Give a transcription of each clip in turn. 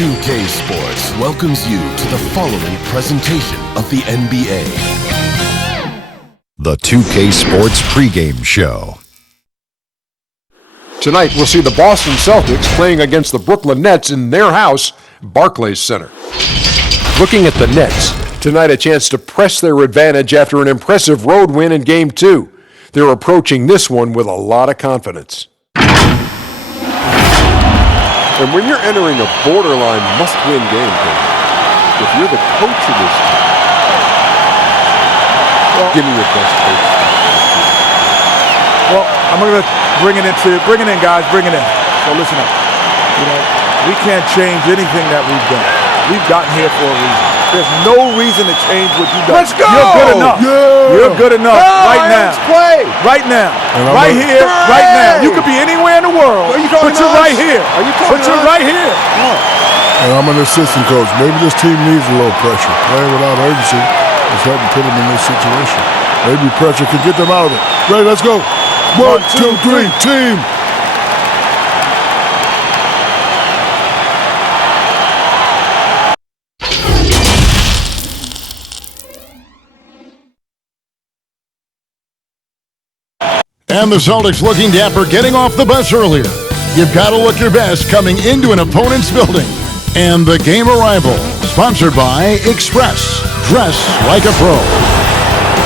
2K Sports welcomes you to the following presentation of the NBA. The 2K Sports Pregame Show. Tonight, we'll see the Boston Celtics playing against the Brooklyn Nets in their house, Barclays Center. Looking at the Nets, tonight a chance to press their advantage after an impressive road win in Game 2. They're approaching this one with a lot of confidence. And when you're entering a borderline must-win game, if you're the coach of this team, give me your best coach. Well, I'm going to bring it in, guys, bring it in. So listen up. You know, we can't change anything that we've done. We've gotten here for a reason. There's no reason to change what you've done. Let's go! You're good enough. Yeah. You're good enough right now. Let's play. Right now. Right here, right now. You could be anywhere in the world, but you're right here. But you're right here. And I'm an assistant coach. Maybe this team needs a little pressure. Playing without urgency is helping put them in this situation. Maybe pressure could get them out of it. Ready, let's go. 1, 2, 3, team. And the Celtics looking dapper, getting off the bus earlier. You've got to look your best coming into an opponent's building. And the game arrival, sponsored by Express. Dress like a pro.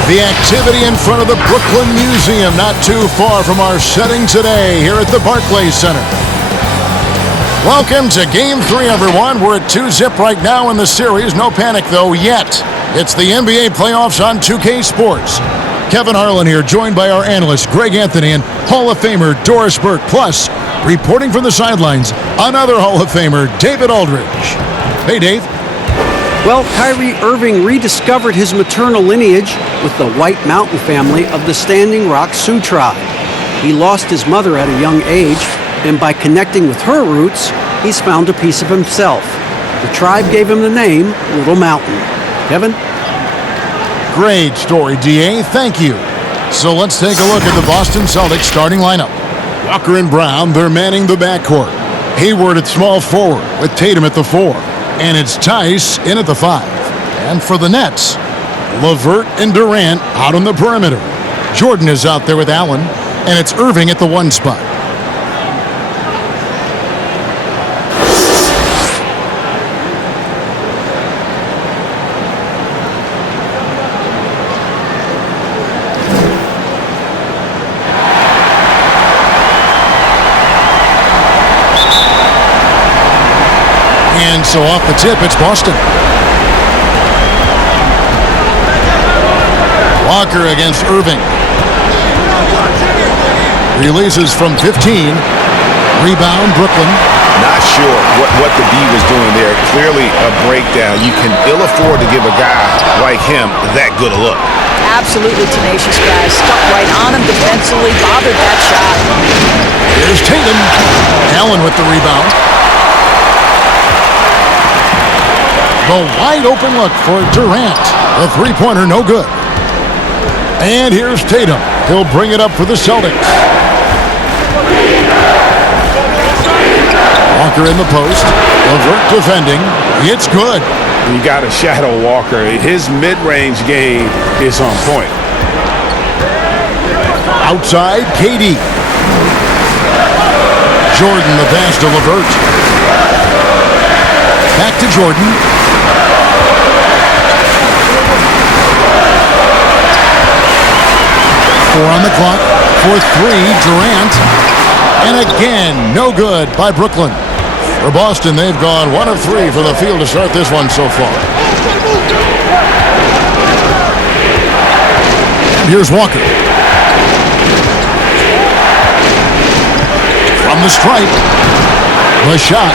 The activity in front of the Brooklyn Museum, not too far from our setting today here at the Barclays Center. Welcome to Game 3, everyone. We're at 2-0 right now in the series. No panic, though, yet. It's the NBA playoffs on 2K Sports. Kevin Harlan here, joined by our analyst, Greg Anthony, and Hall of Famer Doris Burke. Plus, reporting from the sidelines, another Hall of Famer, David Aldridge. Hey, Dave. Well, Kyrie Irving rediscovered his maternal lineage with the White Mountain family of the Standing Rock Sioux tribe. He lost his mother at a young age, and by connecting with her roots, he's found a piece of himself. The tribe gave him the name Little Mountain. Kevin? Great story, D.A. Thank you. So let's take a look at the Boston Celtics starting lineup. Walker and Brown, they're manning the backcourt. Hayward at small forward with Tatum at the 4. And it's Tice in at the 5. And for the Nets, LeVert and Durant out on the perimeter. Jordan is out there with Allen, and it's Irving at the 1 spot. And so off the tip, it's Boston. Walker against Irving. Releases from 15. Rebound, Brooklyn. Not sure what the D was doing there. Clearly a breakdown. You can ill afford to give a guy like him that good a look. Absolutely tenacious guy. Stuck right on him defensively. Bothered that shot. Here's Tatum. Allen with the rebound. The wide open look for Durant. The three-pointer, no good. And here's Tatum. He'll bring it up for the Celtics. Walker in the post. LeVert defending. It's good. You got to shadow Walker. His mid-range game is on point. Outside, KD. Jordan, the pass to LeVert. Back to Jordan. 4 on the clock for 3, Durant. And again, no good by Brooklyn. For Boston, they've gone 1 of 3 for the field to start this one so far. And here's Walker. From the stripe. The shot,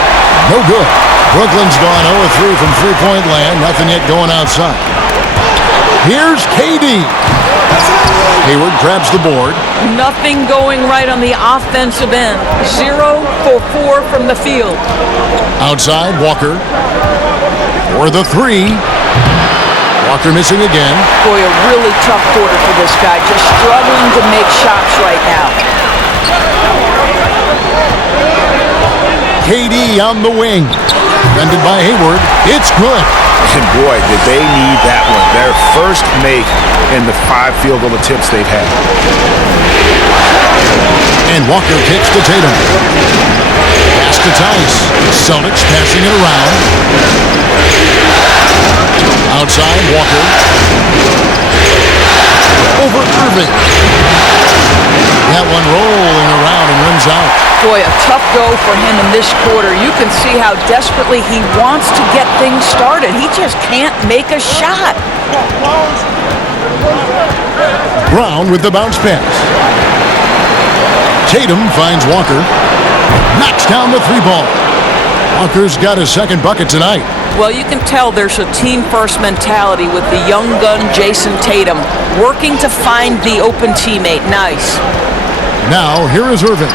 no good. Brooklyn's gone 0 of 3 from three-point land. Nothing yet going outside. Here's KD. Hayward grabs the board. Nothing going right on the offensive end. 0 for 4 from the field. Outside, Walker. For the 3. Walker missing again. Boy, a really tough quarter for this guy. Just struggling to make shots right now. KD on the wing. Defended by Hayward. It's good. And boy, did they need that one. Their first make in the 5 field goal attempts they've had. And Walker kicks to Tatum. Pass to Tice. Celtics passing it around. Outside, Walker. Over Irving. That one rolling around and rims out. Boy, a tough go for him in this quarter. You can see how desperately he wants to get things started. He just can't make a shot. Brown with the bounce pass. Tatum finds Walker. Knocks down the 3-ball. Walker's got his second bucket tonight. Well, you can tell there's a team-first mentality with the young gun Jason Tatum working to find the open teammate. Nice. Now, here is Irving.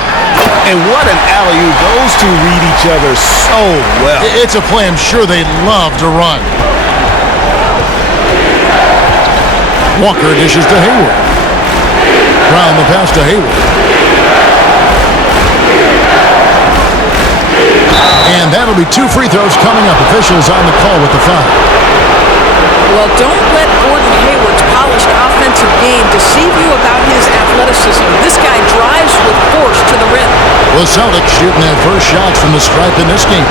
And what an alley-oop. Those two read each other so well. It's a play I'm sure they love to run. Walker dishes to Hayward. Brown the pass to Hayward. And that'll be 2 free throws coming up. Officials on the call with the foul. Well, don't let Gordon Hayward's polished offensive game deceive you about his athleticism. This guy drives with force to the rim. Well, Celtics shooting their first shots from the stripe in this game.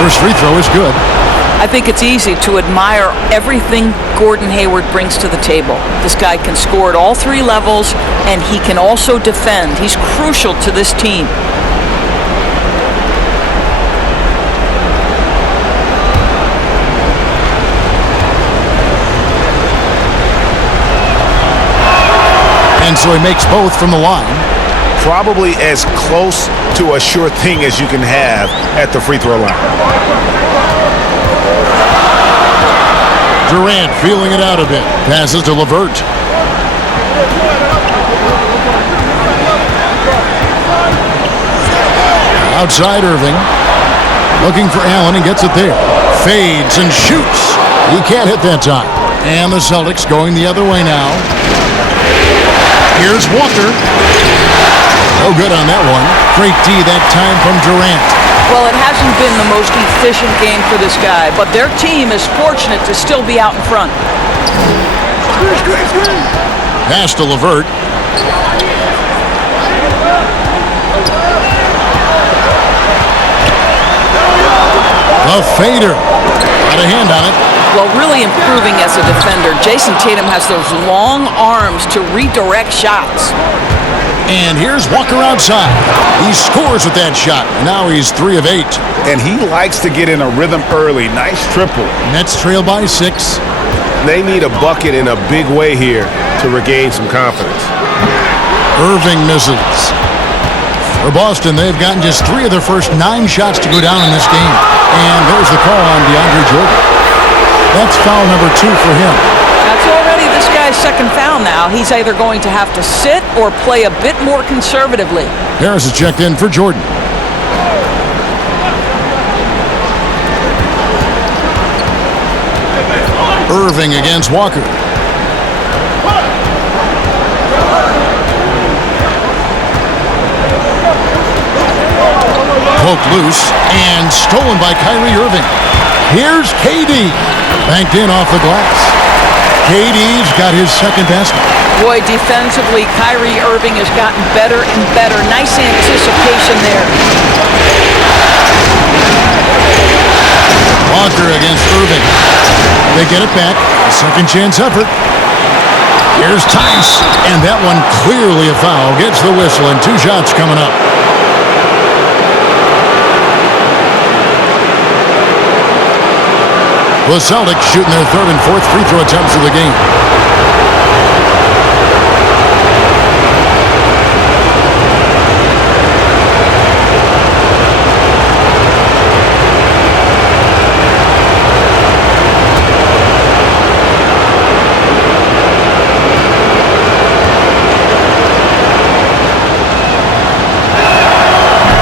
First free throw is good. I think it's easy to admire everything Gordon Hayward brings to the table. This guy can score at all 3 levels, and he can also defend. He's crucial to this team. And so he makes both from the line. Probably as close to a sure thing as you can have at the free throw line. Durant feeling it out a bit. Passes to LeVert. Outside Irving. Looking for Allen and gets it there. Fades and shoots. He can't hit that time. And the Celtics going the other way now. Here's Walker. No good on that one. Great D that time from Durant. Well, it hasn't been the most efficient game for this guy, but their team is fortunate to still be out in front. Pass to LeVert. A fader. Got a hand on it. Well, really improving as a defender. Jason Tatum has those long arms to redirect shots. And here's Walker outside. He scores with that shot. Now he's 3 of 8. And he likes to get in a rhythm early. Nice triple. Nets trail by 6. They need a bucket in a big way here to regain some confidence. Irving misses. For Boston, they've gotten just 3 of their first 9 shots to go down in this game. And there's the call on DeAndre Jordan. That's foul number 2 for him. That's already this guy's second foul now. He's either going to have to sit or play a bit more conservatively. Harris is checked in for Jordan. Irving against Walker. Poked loose and stolen by Kyrie Irving. Here's KD. Banked in off the glass. KD's got his second basket. Boy, defensively, Kyrie Irving has gotten better and better. Nice anticipation there. Walker against Irving. They get it back. Second chance effort. Here's Tice. And that one clearly a foul. Gets the whistle and 2 shots coming up. The Celtics shooting their 3rd and 4th free throw attempts of the game.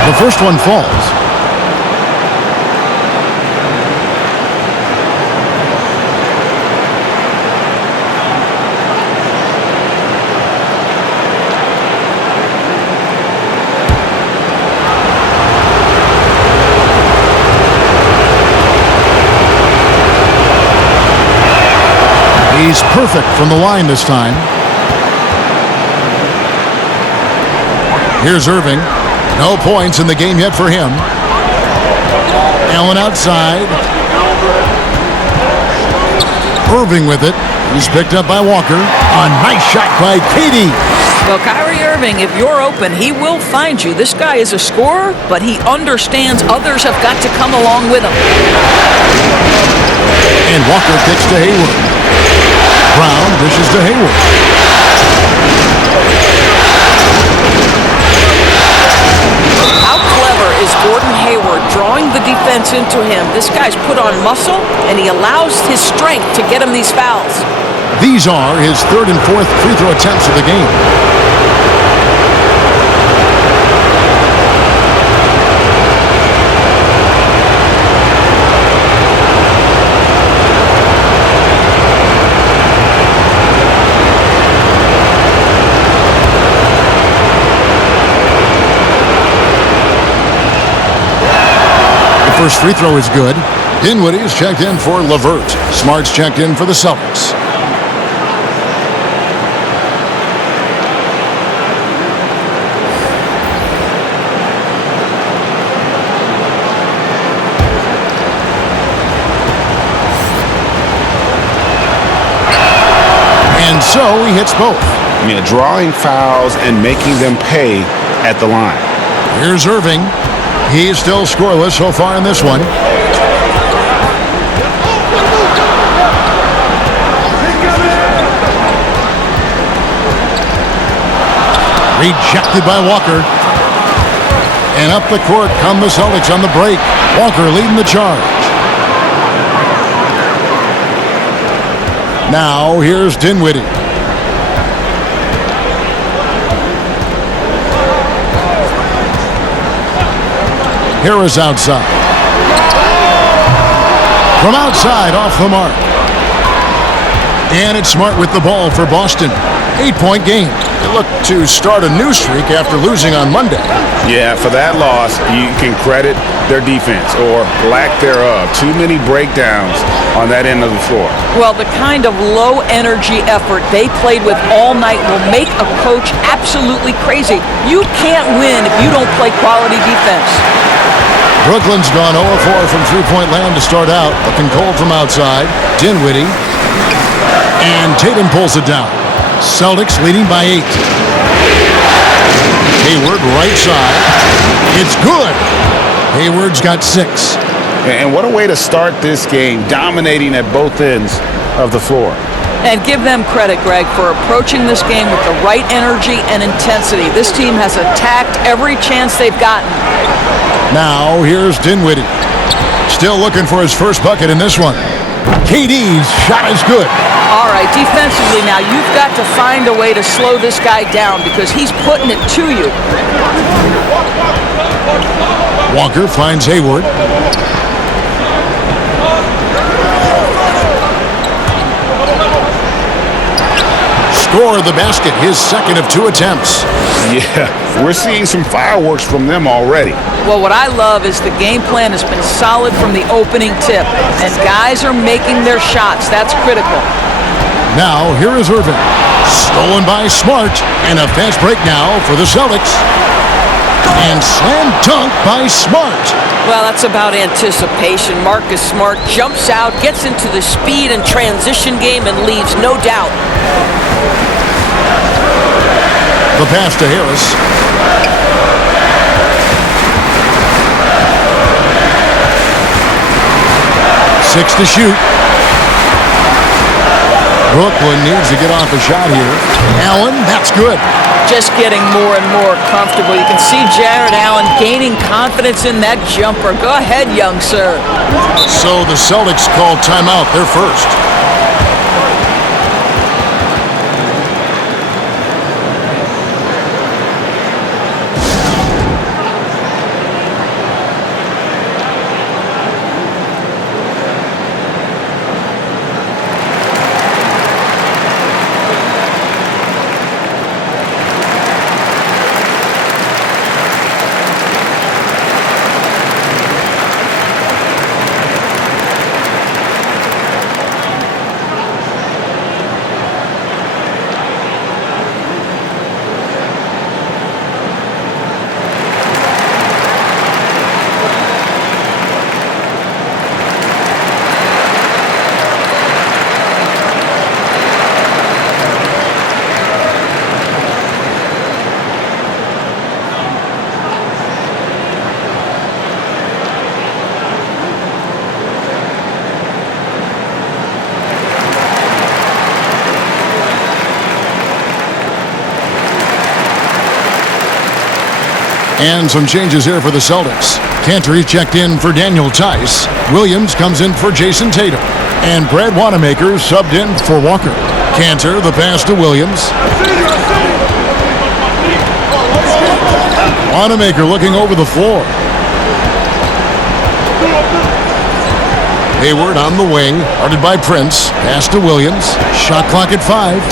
The first one falls. He's perfect from the line this time. Here's Irving. No points in the game yet for him. Allen outside. Irving with it. He's picked up by Walker. A nice shot by Katie. Well, Kyrie Irving, if you're open, he will find you. This guy is a scorer, but he understands others have got to come along with him. And Walker kicks to Hayward. Brown dishes to Hayward. How clever is Gordon Hayward drawing the defense into him? This guy's put on muscle, and he allows his strength to get him these fouls. These are his third and fourth free throw attempts of the game. First free throw is good. Dinwiddie is checked in for LeVert. Smart's checked in for the Celtics. And so he hits both. Drawing fouls and making them pay at the line. Here's Irving. He's still scoreless so far in this one. Rejected by Walker. And up the court come the Celtics on the break. Walker leading the charge. Now here's Dinwiddie. Harris outside. From outside, off the mark. And it's Smart with the ball for Boston. 8-point game. They look to start a new streak after losing on Monday. Yeah, for that loss, you can credit their defense, or lack thereof. Too many breakdowns on that end of the floor. Well, the kind of low-energy effort they played with all night will make a coach absolutely crazy. You can't win if you don't play quality defense. Brooklyn's gone 0-4 from three-point land to start out. Looking cold from outside. Dinwiddie. And Tatum pulls it down. Celtics leading by 8. Hayward right side. It's good. Hayward's got 6. And what a way to start this game, dominating at both ends of the floor. And give them credit, Greg, for approaching this game with the right energy and intensity. This team has attacked every chance they've gotten. Now here's Dinwiddie. Still looking for his first bucket in this one. KD's shot is good. All right, defensively now, you've got to find a way to slow this guy down because he's putting it to you. Walker finds Hayward. Score the basket, his second of 2 attempts. Yeah, we're seeing some fireworks from them already. Well, what I love is the game plan has been solid from the opening tip, and guys are making their shots. That's critical. Now, here is Irving. Stolen by Smart, and a fast break now for the Celtics. And slam dunk by Smart. Well, that's about anticipation. Marcus Smart jumps out, gets into the speed and transition game, and leaves no doubt. The pass to Harris. 6 to shoot. Brooklyn needs to get off a shot here. Allen, that's good. Just getting more and more comfortable. You can see Jared Allen gaining confidence in that jumper. Go ahead, young sir. So the Celtics call timeout. They're first. And some changes here for the Celtics. Cantor checked in for Daniel Tice. Williams comes in for Jason Tatum. And Brad Wanamaker subbed in for Walker. Cantor, the pass to Williams. Wanamaker looking over the floor. Hayward on the wing, guarded by Prince. Pass to Williams. Shot clock at 5.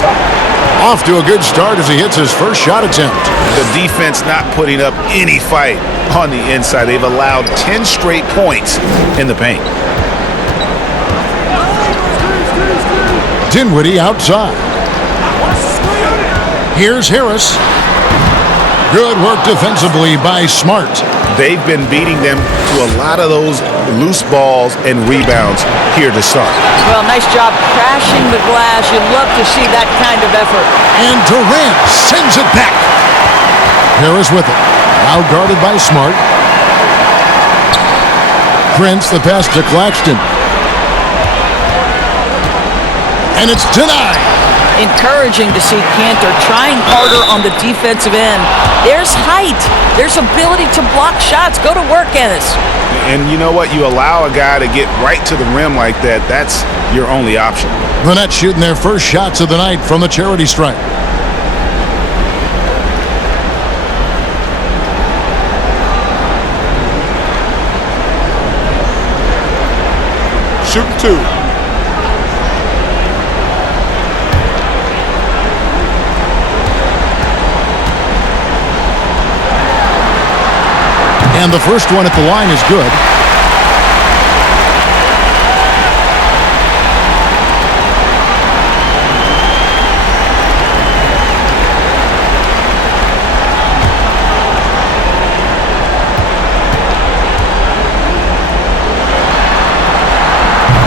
Off to a good start as he hits his first shot attempt. The defense not putting up any fight on the inside. They've allowed 10 straight points in the paint. Dinwiddie outside. Here's Harris. Good work defensively by Smart. They've been beating them to a lot of those loose balls and rebounds here to start. Well, nice job crashing the glass. You love to see that kind of effort. And Durant sends it back. Harris with it. Now guarded by Smart. Prince, the pass to Claxton. And it's denied. Encouraging to see Cantor trying harder on the defensive end. There's height. There's ability to block shots. Go to work, Ennis. And you know what? You allow a guy to get right to the rim like that, that's your only option. The Nets shooting their first shots of the night from the charity stripe. Shooting 2. And the first one at the line is good.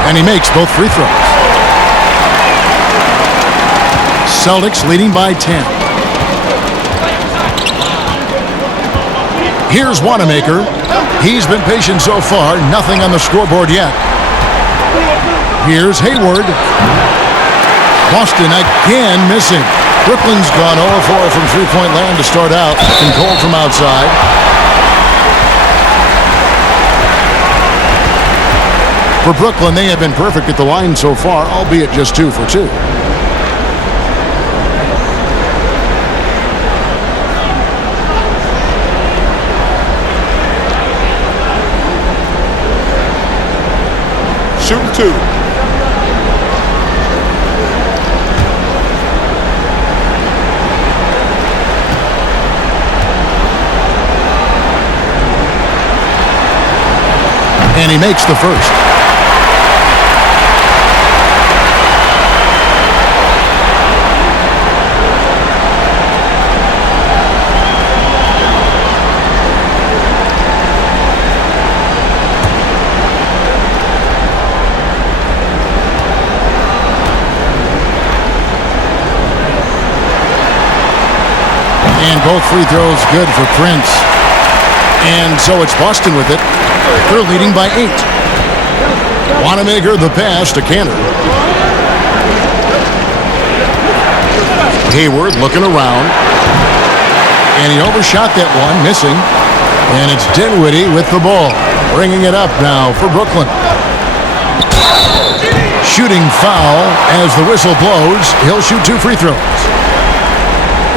And he makes both free throws. Celtics leading by 10. Here's Wanamaker. He's been patient so far. Nothing on the scoreboard yet. Here's Hayward. Boston again missing. Brooklyn's gone 0-4 from three-point land to start out. And Cole from outside. For Brooklyn, they have been perfect at the line so far, albeit just 2 for 2. Shooting 2. And he makes the first. And both free throws good for Prince. And so it's Boston with it. They're leading by 8. Wanamaker the pass to Cantor. Hayward looking around. And he overshot that one, missing. And it's Dinwiddie with the ball. Bringing it up now for Brooklyn. Shooting foul as the whistle blows. He'll shoot 2 free throws.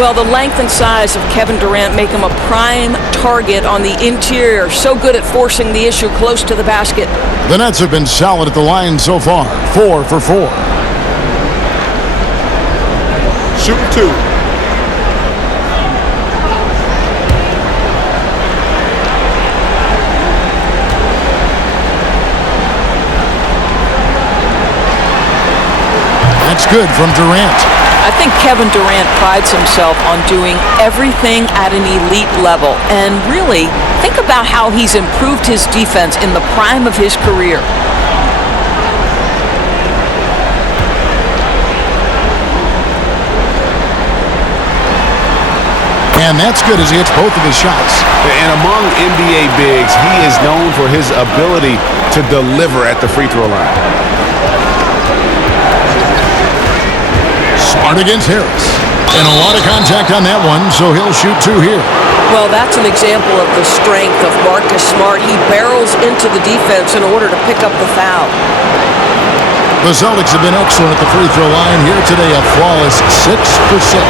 Well, the length and size of Kevin Durant make him a prime target on the interior. So good at forcing the issue close to the basket. The Nets have been solid at the line so far. 4 for 4. Shooting 2. That's good from Durant. I think Kevin Durant prides himself on doing everything at an elite level. And really, think about how he's improved his defense in the prime of his career. And that's good as he hits both of his shots. And among NBA bigs, he is known for his ability to deliver at the free throw line. Smart against Harris. And a lot of contact on that one, so he'll shoot 2 here. Well, that's an example of the strength of Marcus Smart. He barrels into the defense in order to pick up the foul. The Celtics have been excellent at the free throw line here today, a flawless 6 for 6.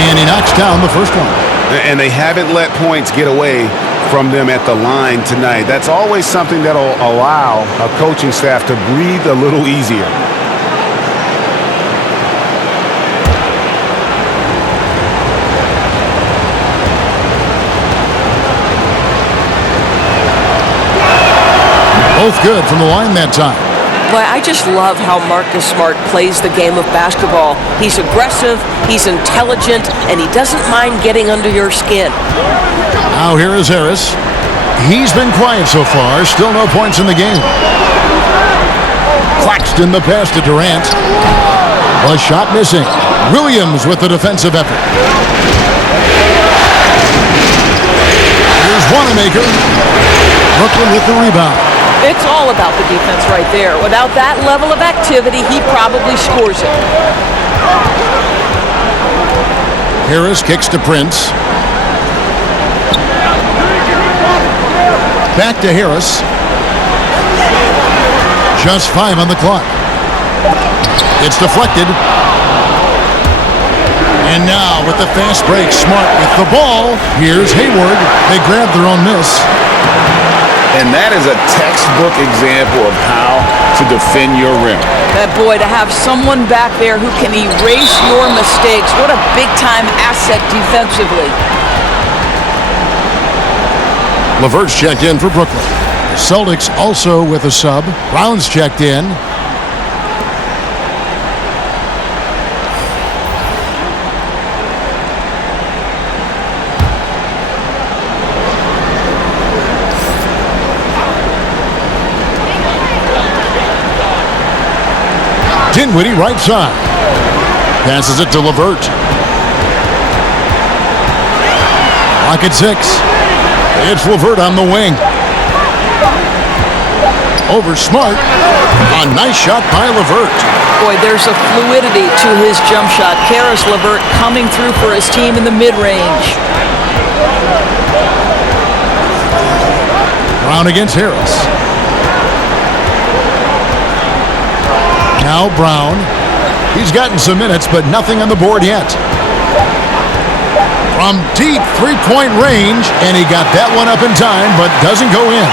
And he knocks down the first one. And they haven't let points get away from them at the line tonight. That's always something that'll allow a coaching staff to breathe a little easier. Both good from the line that time. Boy, I just love how Marcus Smart plays the game of basketball. He's aggressive, he's intelligent, and he doesn't mind getting under your skin. Now here is Harris. He's been quiet so far. Still no points in the game. Claxton the pass to Durant. The shot missing. Williams with the defensive effort. Here's Wanamaker. Brooklyn with the rebound. It's all about the defense right there. Without that level of activity, he probably scores it. Harris kicks to Prince. Back to Harris. Just 5 on the clock. It's deflected. And now with the fast break, Smart with the ball. Here's Hayward. They grab their own miss. And that is a textbook example of how to defend your rim. Boy, to have someone back there who can erase your mistakes, what a big-time asset defensively. LeVert's checked in for Brooklyn. Celtics also with a sub. Brown's checked in. Dinwiddie right side. Passes it to LeVert. Clock at 6. It's LeVert on the wing. Over Smart. A nice shot by LeVert. Boy, there's a fluidity to his jump shot. Karis LeVert coming through for his team in the mid-range. Brown against Harris. Now Brown. He's gotten some minutes, but nothing on the board yet. From deep three-point range, and he got that one up in time, but doesn't go in.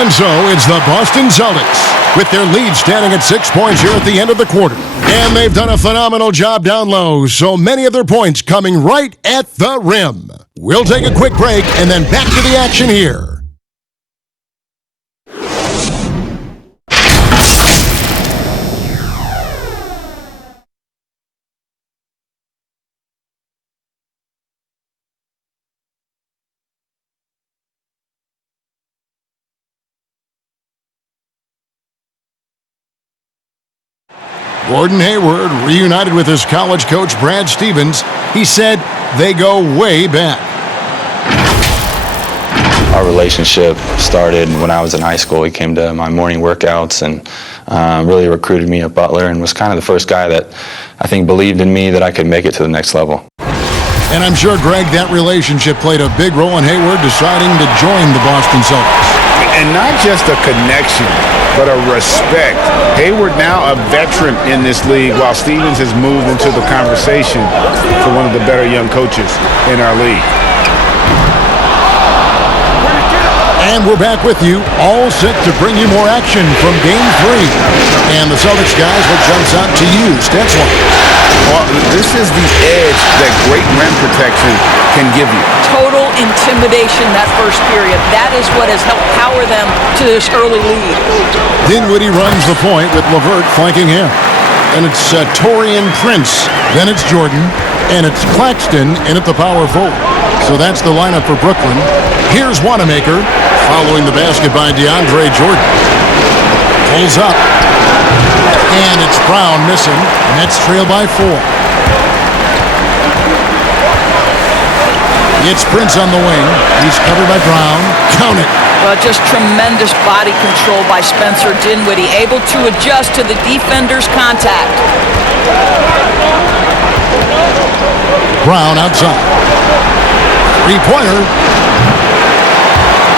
And so it's the Boston Celtics, with their lead standing at 6 points here at the end of the quarter. And they've done a phenomenal job down low, so many of their points coming right at the rim. We'll take a quick break, and then back to the action here. Gordon Hayward reunited with his college coach, Brad Stevens. He said they go way back. Our relationship started when I was in high school. He came to my morning workouts and really recruited me at Butler and was kind of the first guy that I think believed in me that I could make it to the next level. And I'm sure, Greg, that relationship played a big role in Hayward deciding to join the Boston Celtics. And not just a connection, but a respect. Hayward now a veteran in this league, while Stevens has moved into the conversation for one of the better young coaches in our league. And we're back with you, all set to bring you more action from Game 3. And the Celtics guys, what jumps out to you, Stetzler? Well, this is the edge that great rim protection can give you. Total intimidation that first period. That is what has helped power them to this early lead. Dinwiddie runs the point with LeVert flanking him. And it's Taurean Prince. Then it's Jordan. And it's Claxton in at the power forward. So that's the lineup for Brooklyn. Here's Wanamaker following the basket by DeAndre Jordan. Pulls up. And it's Brown missing. Nets trail by 4. It's Prince on the wing. He's covered by Brown. Count it. Well, just tremendous body control by Spencer Dinwiddie, able to adjust to the defender's contact. Brown outside. Three-pointer.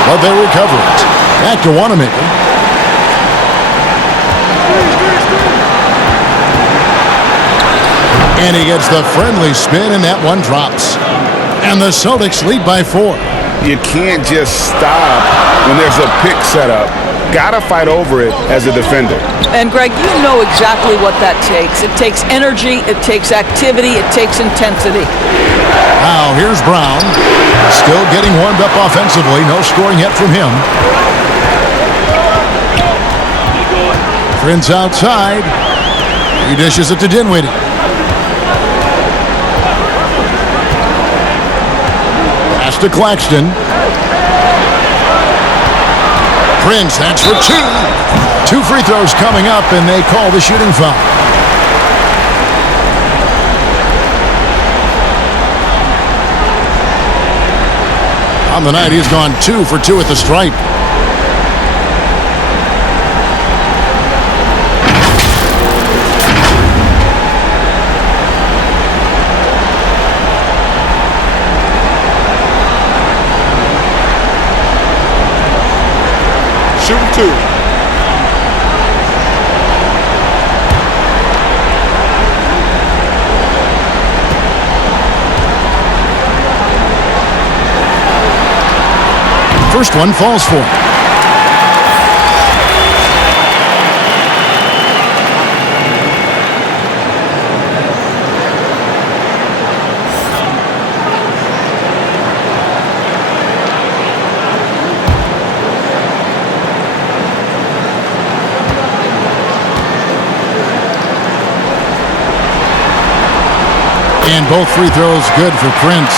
But they recover it. Back to Wanamaker. And he gets the friendly spin, and that one drops. And the Celtics lead by 4. You can't just stop when there's a pick set up. Gotta fight over it as a defender. And Greg, you know exactly what that takes. It takes energy, it takes activity, it takes intensity. Now here's Brown. Still getting warmed up offensively. No scoring yet from him. Prince outside. He dishes it to Dinwiddie. Pass to Claxton. Prince, that's for 2. 2 free throws coming up, and they call the shooting foul. On the night, he's gone 2 for 2 at the stripe. Shooting 2. First one falls for him. And both free throws good for Prince.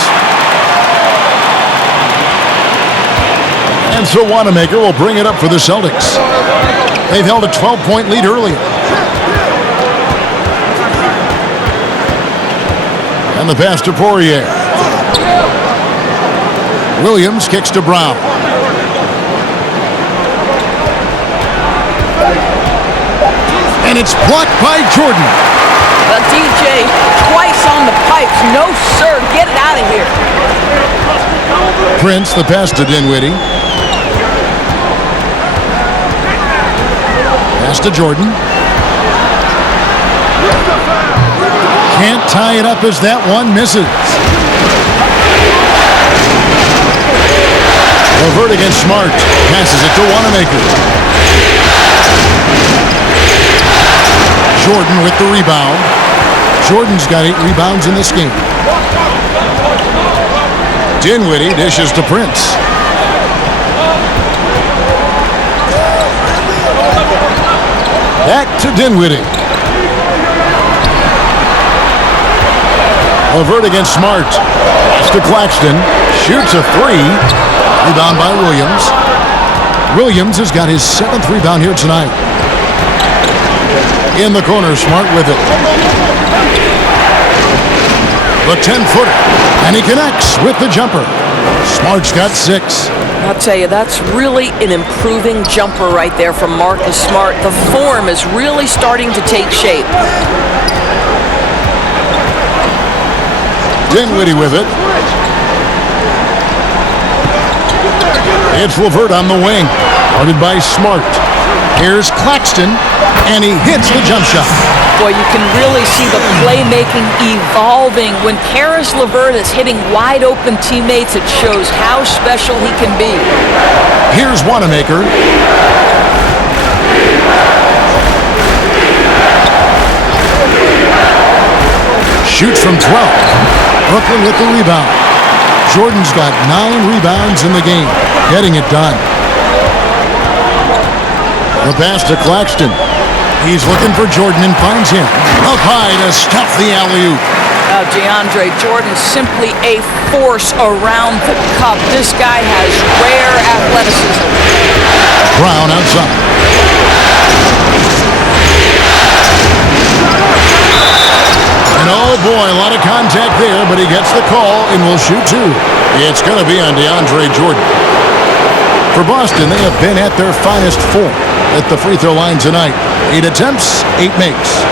And so Wanamaker will bring it up for the Celtics. They've held a 12-point lead earlier. And the pass to Poirier. Williams kicks to Brown. And it's blocked by Jordan. DJ twice on the pipes. No, sir. Get it out of here. Prince, the pass to Dinwiddie. Pass to Jordan. Can't tie it up as that one misses. Levert against Smart. Passes it to Wanamaker. Jordan with the rebound. Jordan's got 8 rebounds in this game. Dinwiddie dishes to Prince. Back to Dinwiddie. Levert against Smart. Pass to Claxton. Shoots a 3. Rebound by Williams. Williams has got his 7th rebound here tonight. In the corner, Smart with it. The 10-footer. And he connects with the jumper. Smart's got 6. I'll tell you, that's really an improving jumper right there from Marcus Smart. The form is really starting to take shape. Dinwiddie with it. It's Levert on the wing. Guarded by Smart. Here's Claxton, and he hits the jump shot. Boy, you can really see the playmaking evolving. When Karis LeVert is hitting wide-open teammates, it shows how special he can be. Here's Wanamaker. Shoots from 12. Brooklyn with the rebound. Jordan's got 9 rebounds in the game, getting it done. The pass to Claxton. He's looking for Jordan and finds him. Up high to stuff the alley-oop. Now, DeAndre Jordan, simply a force around the cup. This guy has rare athleticism. Brown outside. boy, a lot of contact there, but he gets the call and will shoot two. It's going to be on DeAndre Jordan. For Boston, they have been at their finest 4 at the free throw line tonight. 8 attempts, 8 makes.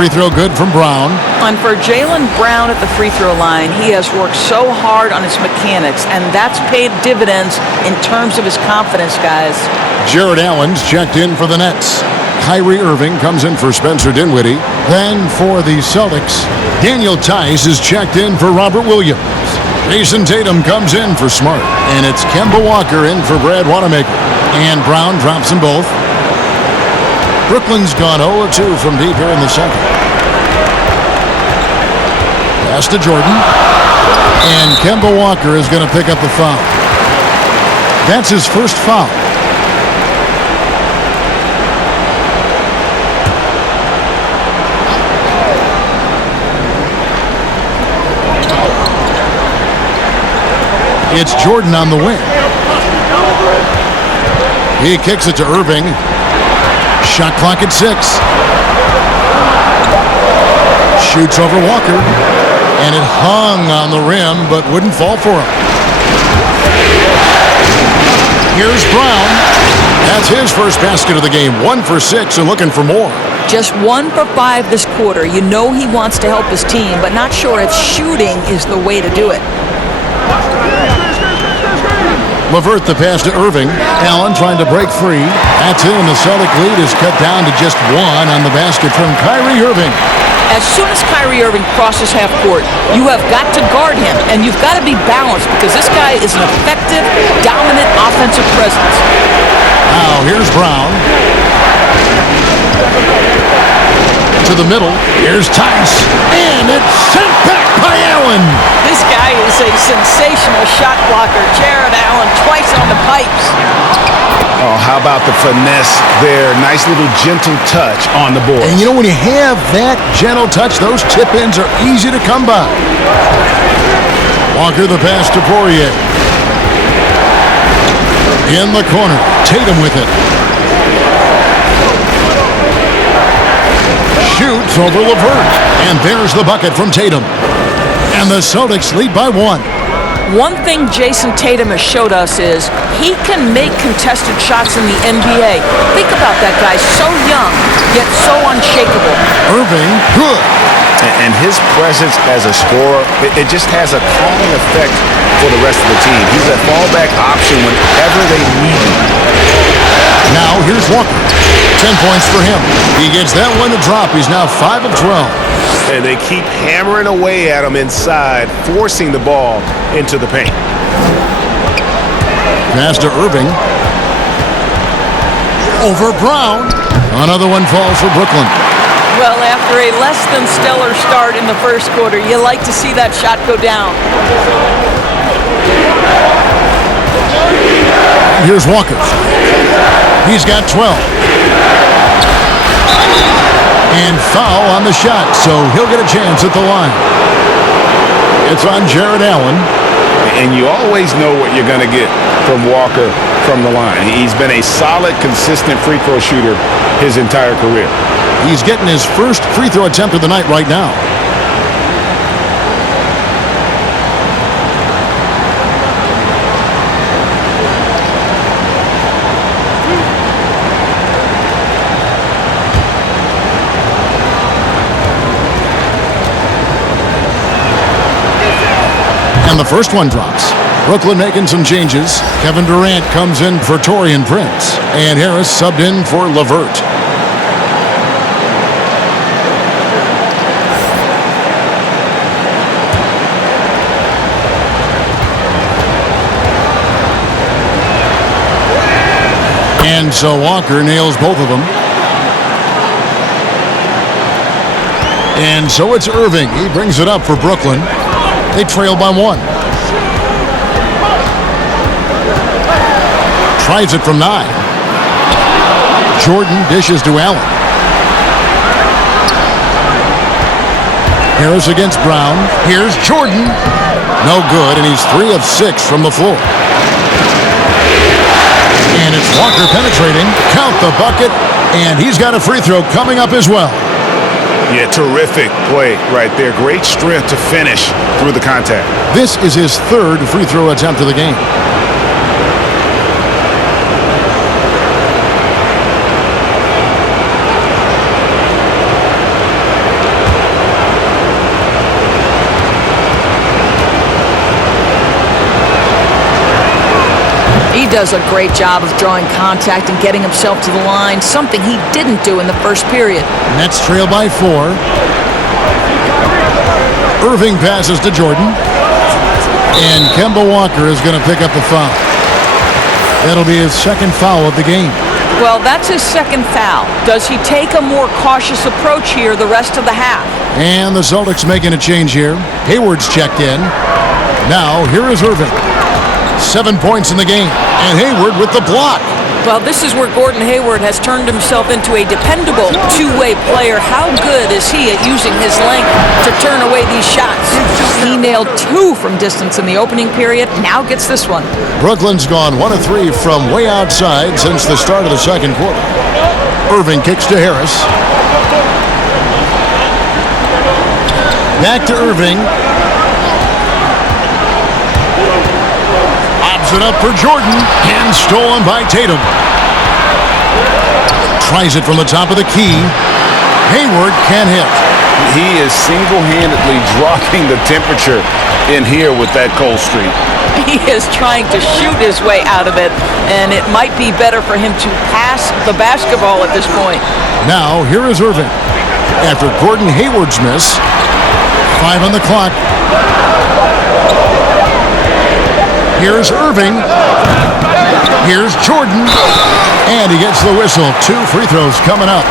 Free throw good from Brown. And for Jaylen Brown at the free throw line, he has worked so hard on his mechanics, and that's paid dividends in terms of his confidence, guys. Jared Allen's checked in for the Nets. Kyrie Irving comes in for Spencer Dinwiddie. Then for the Celtics, Daniel Tice is checked in for Robert Williams. Jason Tatum comes in for Smart. And it's Kemba Walker in for Brad Wanamaker. And Brown drops them both. Brooklyn's gone 0-2 from deep here in the second. Pass to Jordan. And Kemba Walker is going to pick up the foul. That's his first foul. It's Jordan on the wing. He kicks it to Irving. Shot clock at 6. Shoots over Walker. And it hung on the rim, but wouldn't fall for him. Here's Brown. That's his first basket of the game. 1 for 6 and looking for more. Just 1 for 5 this quarter. You know he wants to help his team, but not sure if shooting is the way to do it. LeVert the pass to Irving. Allen trying to break free. That's it, and the Celtic lead is cut down to just 1 on the basket from Kyrie Irving. As soon as Kyrie Irving crosses half court, you have got to guard him, and you've got to be balanced because this guy is an effective, dominant offensive presence. Now here's Brown. To the middle. Here's Tice. And it's sent back by Allen. This guy is a sensational shot blocker. Jared Allen twice on the pipes. Oh, how about the finesse there? Nice little gentle touch on the board. And you know, when you have that gentle touch, those tip-ins are easy to come by. Walker the pass to Poirier. In the corner. Tatum with it. Shoots over LeVert. And there's the bucket from Tatum. And the Celtics lead by 1. One thing Jason Tatum has showed us is he can make contested shots in the NBA. Think about that guy, so young, yet so unshakable. Irving, good. And his presence as a scorer, it just has a calming effect for the rest of the team. He's a fallback option whenever they need him. Now here's Walker. 10 points for him. He gets that one to drop. He's now 5 of 12. And they keep hammering away at him inside, forcing the ball into the paint. Pass to Irving. Over Brown. Another one falls for Brooklyn. Well, after a less than stellar start in the first quarter, you like to see that shot go down. Here's Walker. He's got 12. And foul on the shot, so he'll get a chance at the line. It's on Jared Allen. And you always know what you're going to get from Walker from the line. He's been a solid, consistent free throw shooter his entire career. He's getting his first free throw attempt of the night right now. And the first one drops. Brooklyn making some changes. Kevin Durant comes in for Taurean Prince. And Harris subbed in for LeVert. And so Walker nails both of them. And so it's Irving. He brings it up for Brooklyn. They trail by 1. Tries it from 9. Jordan dishes to Allen. Harris against Brown. Here's Jordan. No good, and he's 3 of 6 from the floor. And it's Walker penetrating. Count the bucket, and he's got a free throw coming up as well. Yeah, terrific play right there. Great strength to finish through the contact. This is his 3rd free throw attempt of the game. He does a great job of drawing contact and getting himself to the line, something he didn't do in the first period. Nets trail by 4. Irving passes to Jordan. And Kemba Walker is going to pick up the foul. That'll be his 2nd foul of the game. Well, that's his 2nd foul. Does he take a more cautious approach here the rest of the half? And the Celtics making a change here. Hayward's checked in. Now, here is Irving. 7 points in the game, and Hayward with the block. Well, this is where Gordon Hayward has turned himself into a dependable two-way player. How good is he at using his length to turn away these shots? He nailed 2 from distance in the opening period, now gets this one. Brooklyn's gone 1 of 3 from way outside since the start of the 2nd quarter. Irving kicks to Harris. Back to Irving. It up for Jordan, and stolen by Tatum. Tries it from the top of the key. Hayward can't hit. He is single-handedly dropping the temperature in here with that cold streak. He is trying to shoot his way out of it, and it might be better for him to pass the basketball at this point. Now, here is Irving. After Gordon Hayward's miss, 5 on the clock. Here's Irving. Here's Jordan. And he gets the whistle. 2 free throws coming up.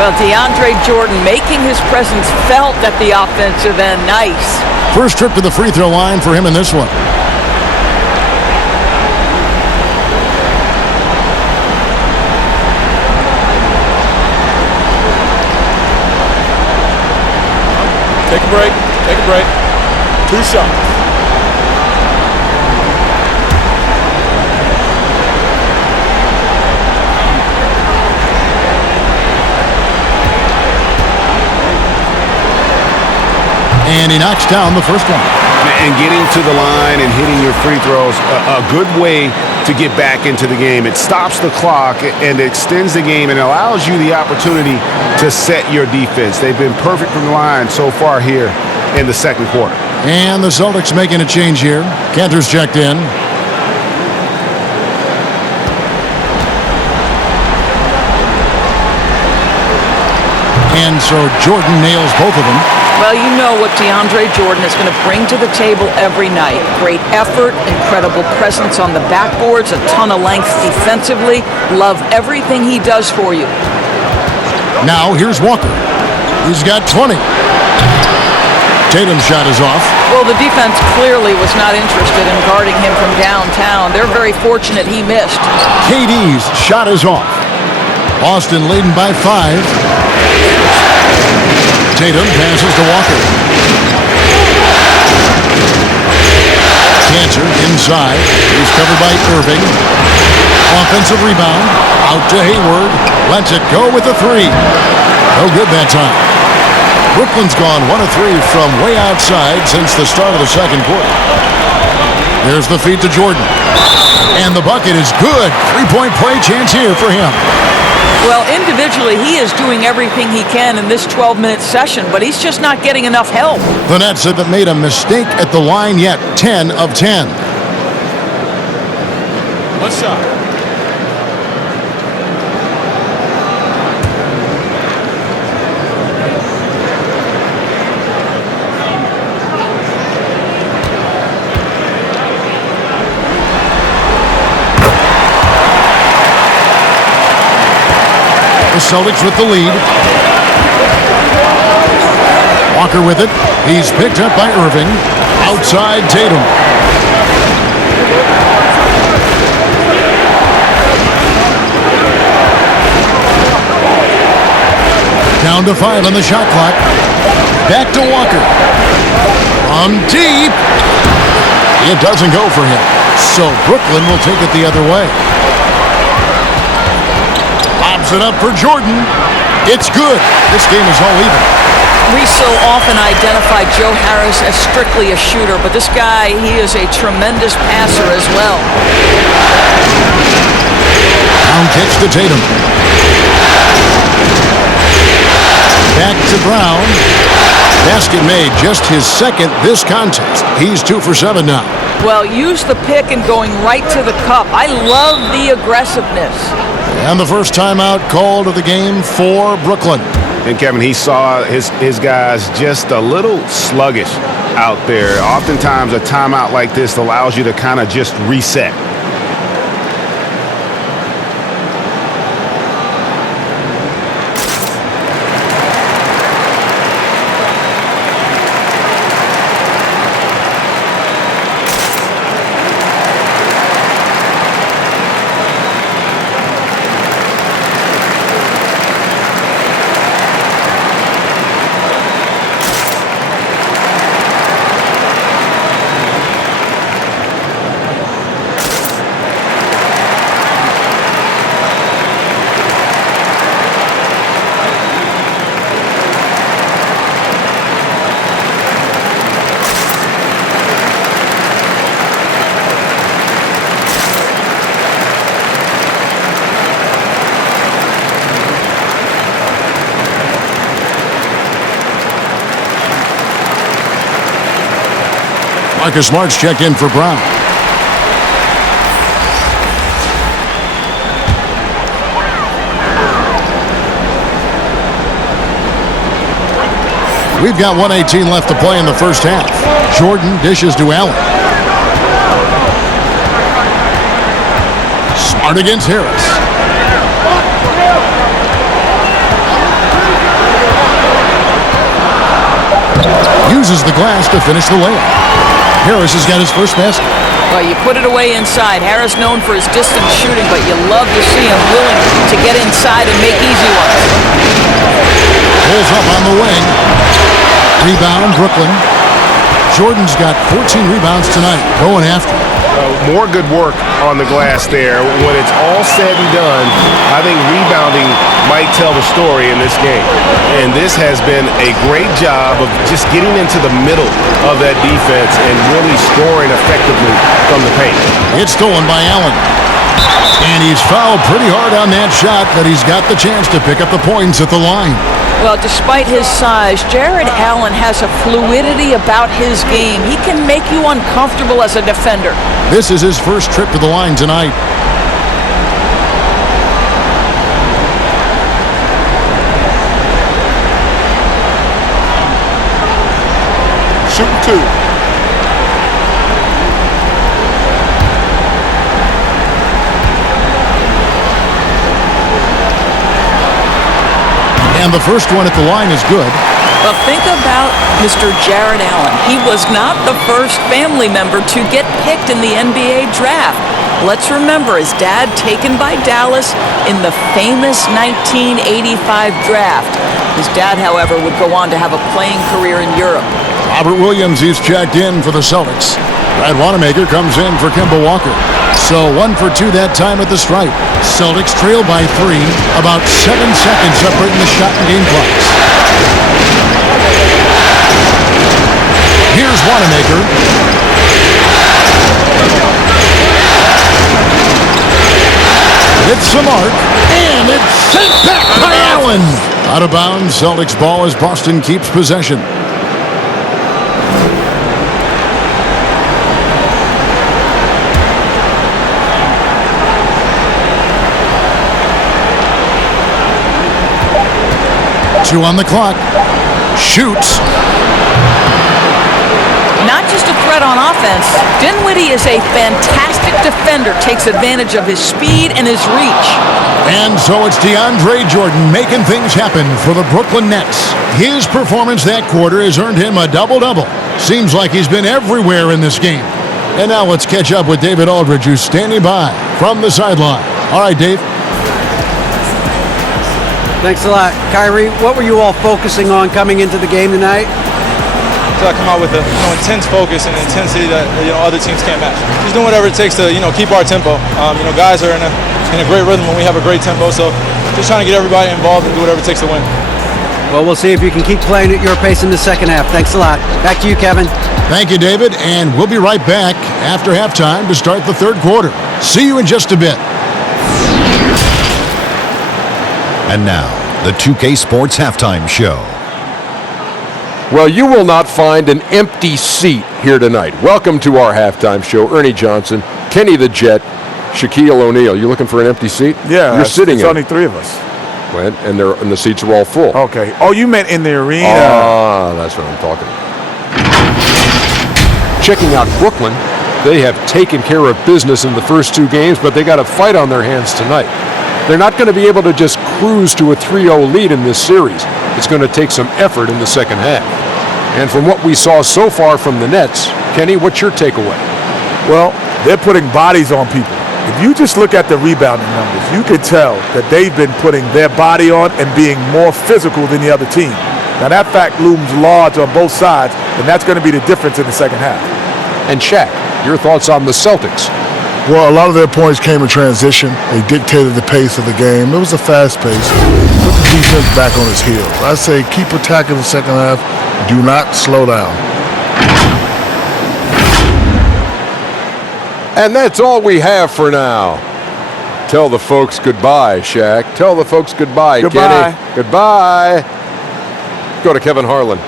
Well, DeAndre Jordan making his presence felt at the offensive end. Nice. First trip to the free throw line for him in this one. Take a break. Take a break. 2 shots. And he knocks down the first one. And getting to the line and hitting your free throws, a good way to get back into the game. It stops the clock and extends the game and allows you the opportunity to set your defense. They've been perfect from the line so far here in the 2nd quarter. And the Celtics making a change here. Cantor's checked in. And so Jordan nails both of them. Well, you know what DeAndre Jordan is going to bring to the table every night. Great effort, incredible presence on the backboards, a ton of length defensively. Love everything he does for you. Now here's Walker. He's got 20. Tatum's shot is off. Well, the defense clearly was not interested in guarding him from downtown. They're very fortunate he missed. KD's shot is off. Boston leading by 5. Tatum passes to Walker. Cantor inside. He's covered by Irving. Offensive rebound. Out to Hayward. Lets it go with a 3. No good that time. Brooklyn's gone 1 of 3 from way outside since the start of the 2nd quarter. There's the feed to Jordan. And the bucket is good. 3-point play chance here for him. Well, individually, he is doing everything he can in this 12-minute session, but he's just not getting enough help. The Nets haven't made a mistake at the line yet. 10 of 10. One shot. The Celtics with the lead. Walker with it. He's picked up by Irving. Outside Tatum. Down to 5 on the shot clock. Back to Walker. From deep. It doesn't go for him. So Brooklyn will take it the other way. Lobs it up for Jordan. It's good. This game is all even. We so often identify Joe Harris as strictly a shooter, but this guy, he is a tremendous passer as well. Down kicks to Tatum. Back to Brown. Basket made, just his second this contest. He's 2 for 7 now. Well, use the pick and going right to the cup. I love the aggressiveness. And the first timeout called of the game for Brooklyn. And Kevin, he saw his guys just a little sluggish out there. Oftentimes a timeout like this allows you to kind of just reset. Marcus Smart's checked in for Brown. We've got 1:18 left to play in the first half. Jordan dishes to Allen. Smart against Harris. Uses the glass to finish the layup. Harris has got his first basket. Well, you put it away inside. Harris known for his distance shooting, but you love to see him willing to get inside and make easy ones. Pulls up on the wing. Rebound, Brooklyn. Jordan's got 14 rebounds tonight, going after. More good work on the glass there. When it's all said and done, I think rebounding might tell the story in this game. And this has been a great job of just getting into the middle of that defense and really scoring effectively from the paint. It's stolen by Allen. And he's fouled pretty hard on that shot, but he's got the chance to pick up the points at the line. Well, despite his size, Jared Allen has a fluidity about his game. He can make you uncomfortable as a defender. This is his first trip to the line tonight. Shooting 2. And the first one at the line is good. Well, think about Mr. Jared Allen. He was not the first family member to get picked in the NBA draft. Let's remember his dad taken by Dallas in the famous 1985 draft. His dad, however, would go on to have a playing career in Europe. Robert Williams is checked in for the Celtics. Brad Wanamaker comes in for Kemba Walker. So 1 for 2 that time at the stripe. Celtics trail by 3. About 7 seconds separating the shot and game clocks. Here's Wanamaker. It's the mark. And it's sent back by Allen. Out of bounds. Celtics ball as Boston keeps possession. Two on the clock. Shoots. Not just a threat on offense, Dinwiddie is a fantastic defender, takes advantage of his speed and his reach. And so it's DeAndre Jordan making things happen for the Brooklyn Nets. His performance that quarter has earned him a double-double. Seems like he's been everywhere in this game. And now let's catch up with David Aldridge, who's standing by from the sideline. All right, Dave. Thanks a lot. Kyrie, what were you all focusing on coming into the game tonight? To come out with a intense focus and intensity that other teams can't match. Just doing whatever it takes to keep our tempo. Guys are in a great rhythm when we have a great tempo. So just trying to get everybody involved and do whatever it takes to win. Well, we'll see if you can keep playing at your pace in the second half. Thanks a lot. Back to you, Kevin. Thank you, David, and we'll be right back after halftime to start the third quarter. See you in just a bit. And now, the 2K Sports Halftime Show. Well, you will not find an empty seat here tonight. Welcome to our halftime show. Ernie Johnson, Kenny the Jet, Shaquille O'Neal. You looking for an empty seat? Yeah, you're sitting. It's only three of us. And the seats are all full. Okay. Oh, you meant in the arena? Ah, that's what I'm talking about. Checking out Brooklyn, they have taken care of business in the first two games, but they got a fight on their hands tonight. They're not going to be able to just cruise to a 3-0 lead in this series. It's going to take some effort in the second half. And from what we saw so far from the Nets, Kenny, what's your takeaway? Well, they're putting bodies on people. If you just look at the rebounding numbers, you can tell that they've been putting their body on and being more physical than the other team. Now, that fact looms large on both sides, and that's going to be the difference in the second half. And Shaq, your thoughts on the Celtics? Well, a lot of their points came in transition. They dictated the pace of the game. It was a fast pace. Put the defense back on its heels. I say keep attacking the second half. Do not slow down. And that's all we have for now. Tell the folks goodbye, Shaq. Tell the folks goodbye, Goodbye. Kenny. Goodbye. Go to Kevin Harlan.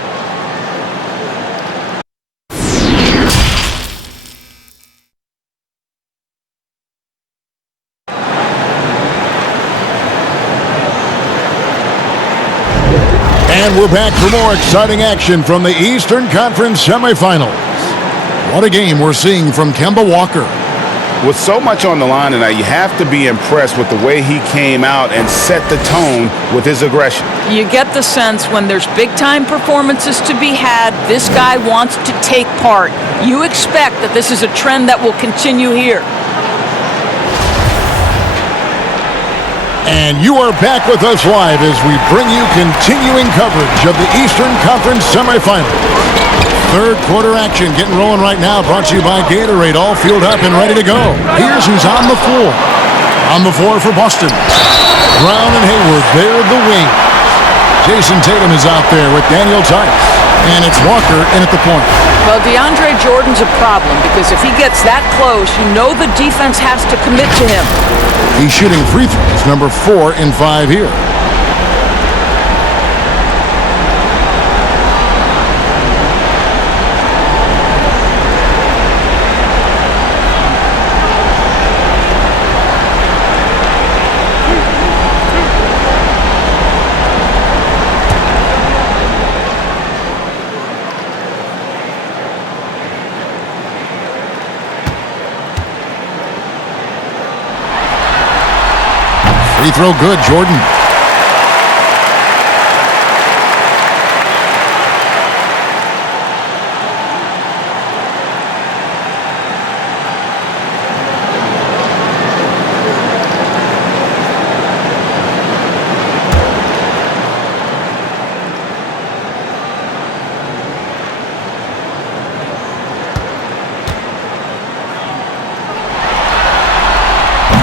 And we're back for more exciting action from the Eastern Conference semifinals. What a game we're seeing from Kemba Walker. With so much on the line tonight, you have to be impressed with the way he came out and set the tone with his aggression. You get the sense when there's big-time performances to be had, this guy wants to take part. You expect that this is a trend that will continue here. And you are back with us live as we bring you continuing coverage of the Eastern Conference semifinals. Third quarter action getting rolling right now, brought to you by Gatorade, all fueled up and ready to go. Here's who's on the floor. On the floor for Boston, Brown and Hayward, they're the wing. Jason Tatum is out there with Daniel Tice, and it's Walker in at the point. Well, DeAndre Jordan's a problem because if he gets that close, you know the defense has to commit to him. He's shooting free throws, number 4 in 5 here. Free throw good, Jordan.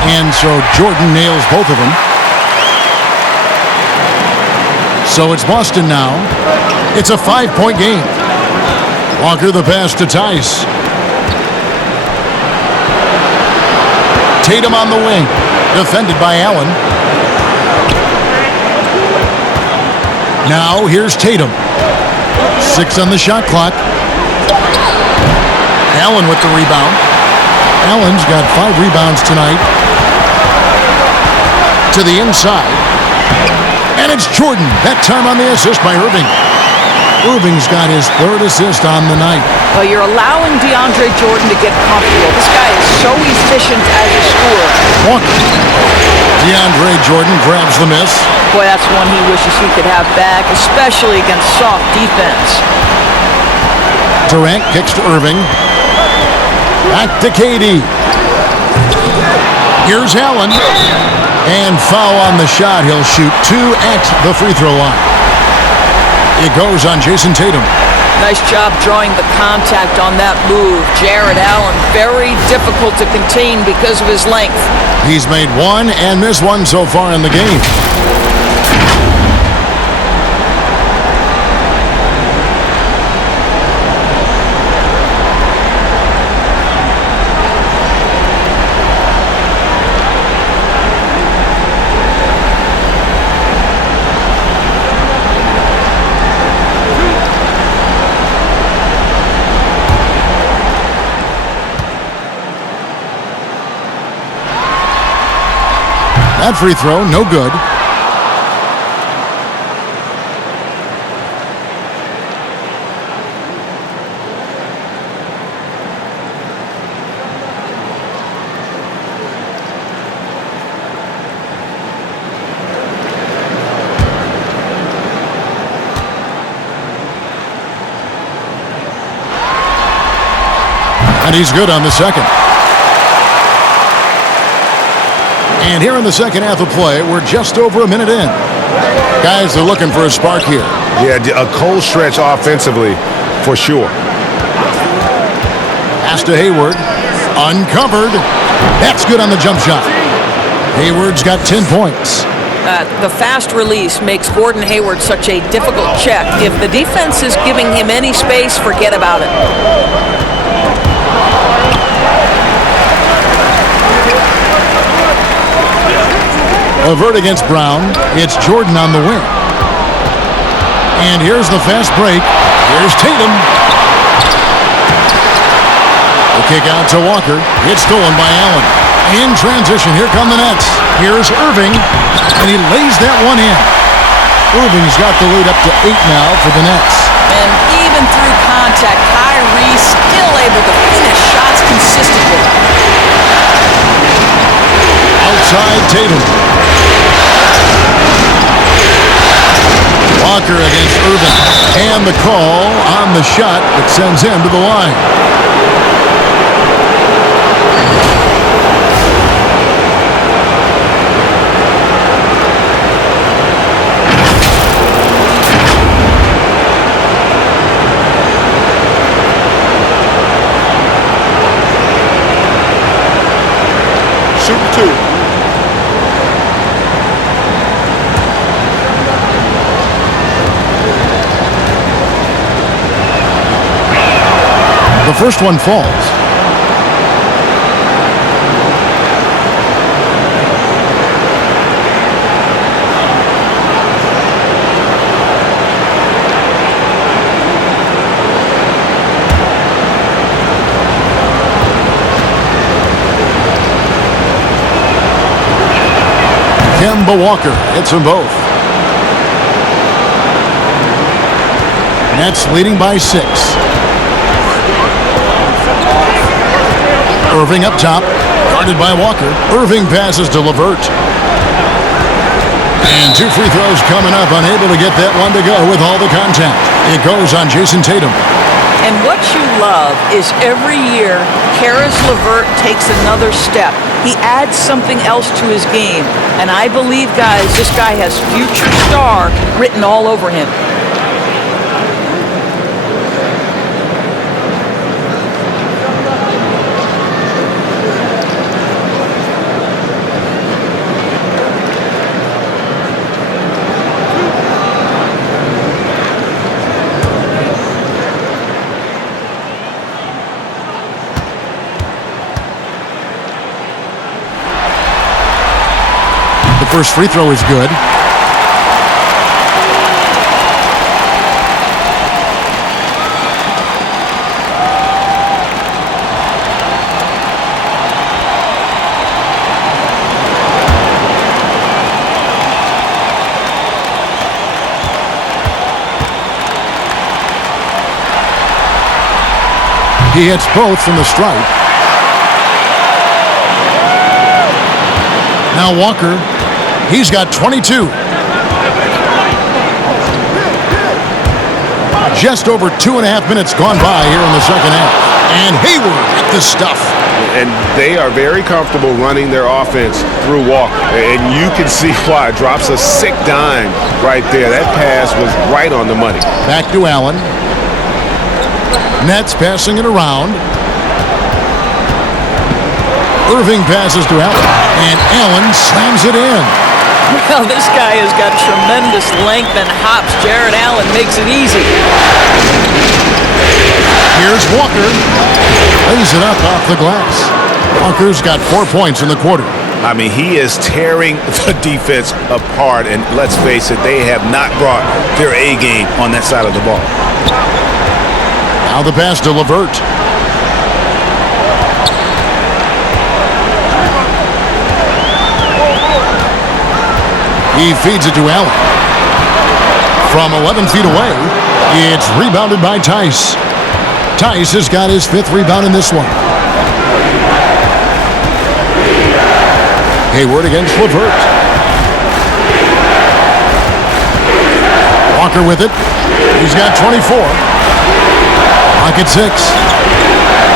And so Jordan nails both of them. So it's Boston now. It's a 5-point game. Walker the pass to Tice. Tatum on the wing. Defended by Allen. Now here's Tatum. 6 on the shot clock. Allen with the rebound. Allen's got 5 rebounds tonight. To the inside. And it's Jordan. That time on the assist by Irving. Irving's got his 3rd assist on the night. Well, you're allowing DeAndre Jordan to get comfortable. This guy is so efficient as a scorer. Walker. DeAndre Jordan grabs the miss. Boy, that's one he wishes he could have back, especially against soft defense. Durant kicks to Irving. Back to KD. Here's Allen. And foul on the shot. He'll shoot 2 at the free throw line. It goes on Jason Tatum. Nice job drawing the contact on that move. Jared Allen, very difficult to contain because of his length. He's made 1 and missed 1 so far in the game. That free throw, no good. And he's good on the second. And here in the second half of play, we're just over a minute in. Guys are looking for a spark here. Yeah, a cold stretch offensively, for sure. Pass to Hayward. Uncovered. That's good on the jump shot. Hayward's got 10 points. The fast release makes Gordon Hayward such a difficult check. If the defense is giving him any space, forget about it. Avert against Brown. It's Jordan on the wing. And here's the fast break. Here's Tatum. The kick out to Walker. It's stolen by Allen. In transition, here come the Nets. Here's Irving, and he lays that one in. Irving's got the lead up to 8 now for the Nets. And even through contact, Kyrie still able to finish shots consistently. Outside Tatum. Walker against Irving. And the call on the shot that sends him to the line. Shooting 2. The first one falls. Kemba Walker hits them both. Nets leading by 6. Irving up top, guarded by Walker. Irving passes to LeVert. And 2 free throws coming up, unable to get that one to go with all the contact. It goes on Jason Tatum. And what you love is every year, Karis LeVert takes another step. He adds something else to his game. And I believe, guys, this guy has future star written all over him. First free throw is good. He hits both from the stripe. Now Walker. He's got 22. Just over 2.5 minutes gone by here in the second half. And Hayward with the stuff. and they are very comfortable running their offense through Walker. And you can see why. Drops a sick dime right there. That pass was right on the money. Back to Allen. Nets passing it around. Irving passes to Allen, and Allen slams it in. Well, this guy has got tremendous length and hops. Jared Allen makes it easy. Here's Walker. Lays it up off the glass. Walker's got 4 points in the quarter. I mean, he is tearing the defense apart, and let's face it, they have not brought their A game on that side of the ball. Now the pass to LeVert. He feeds it to Allen. From 11 feet away, it's rebounded by Tice. Tice has got his 5th rebound in this one. Hayward against LeVert. Walker with it. He's got 24. Pocket 6.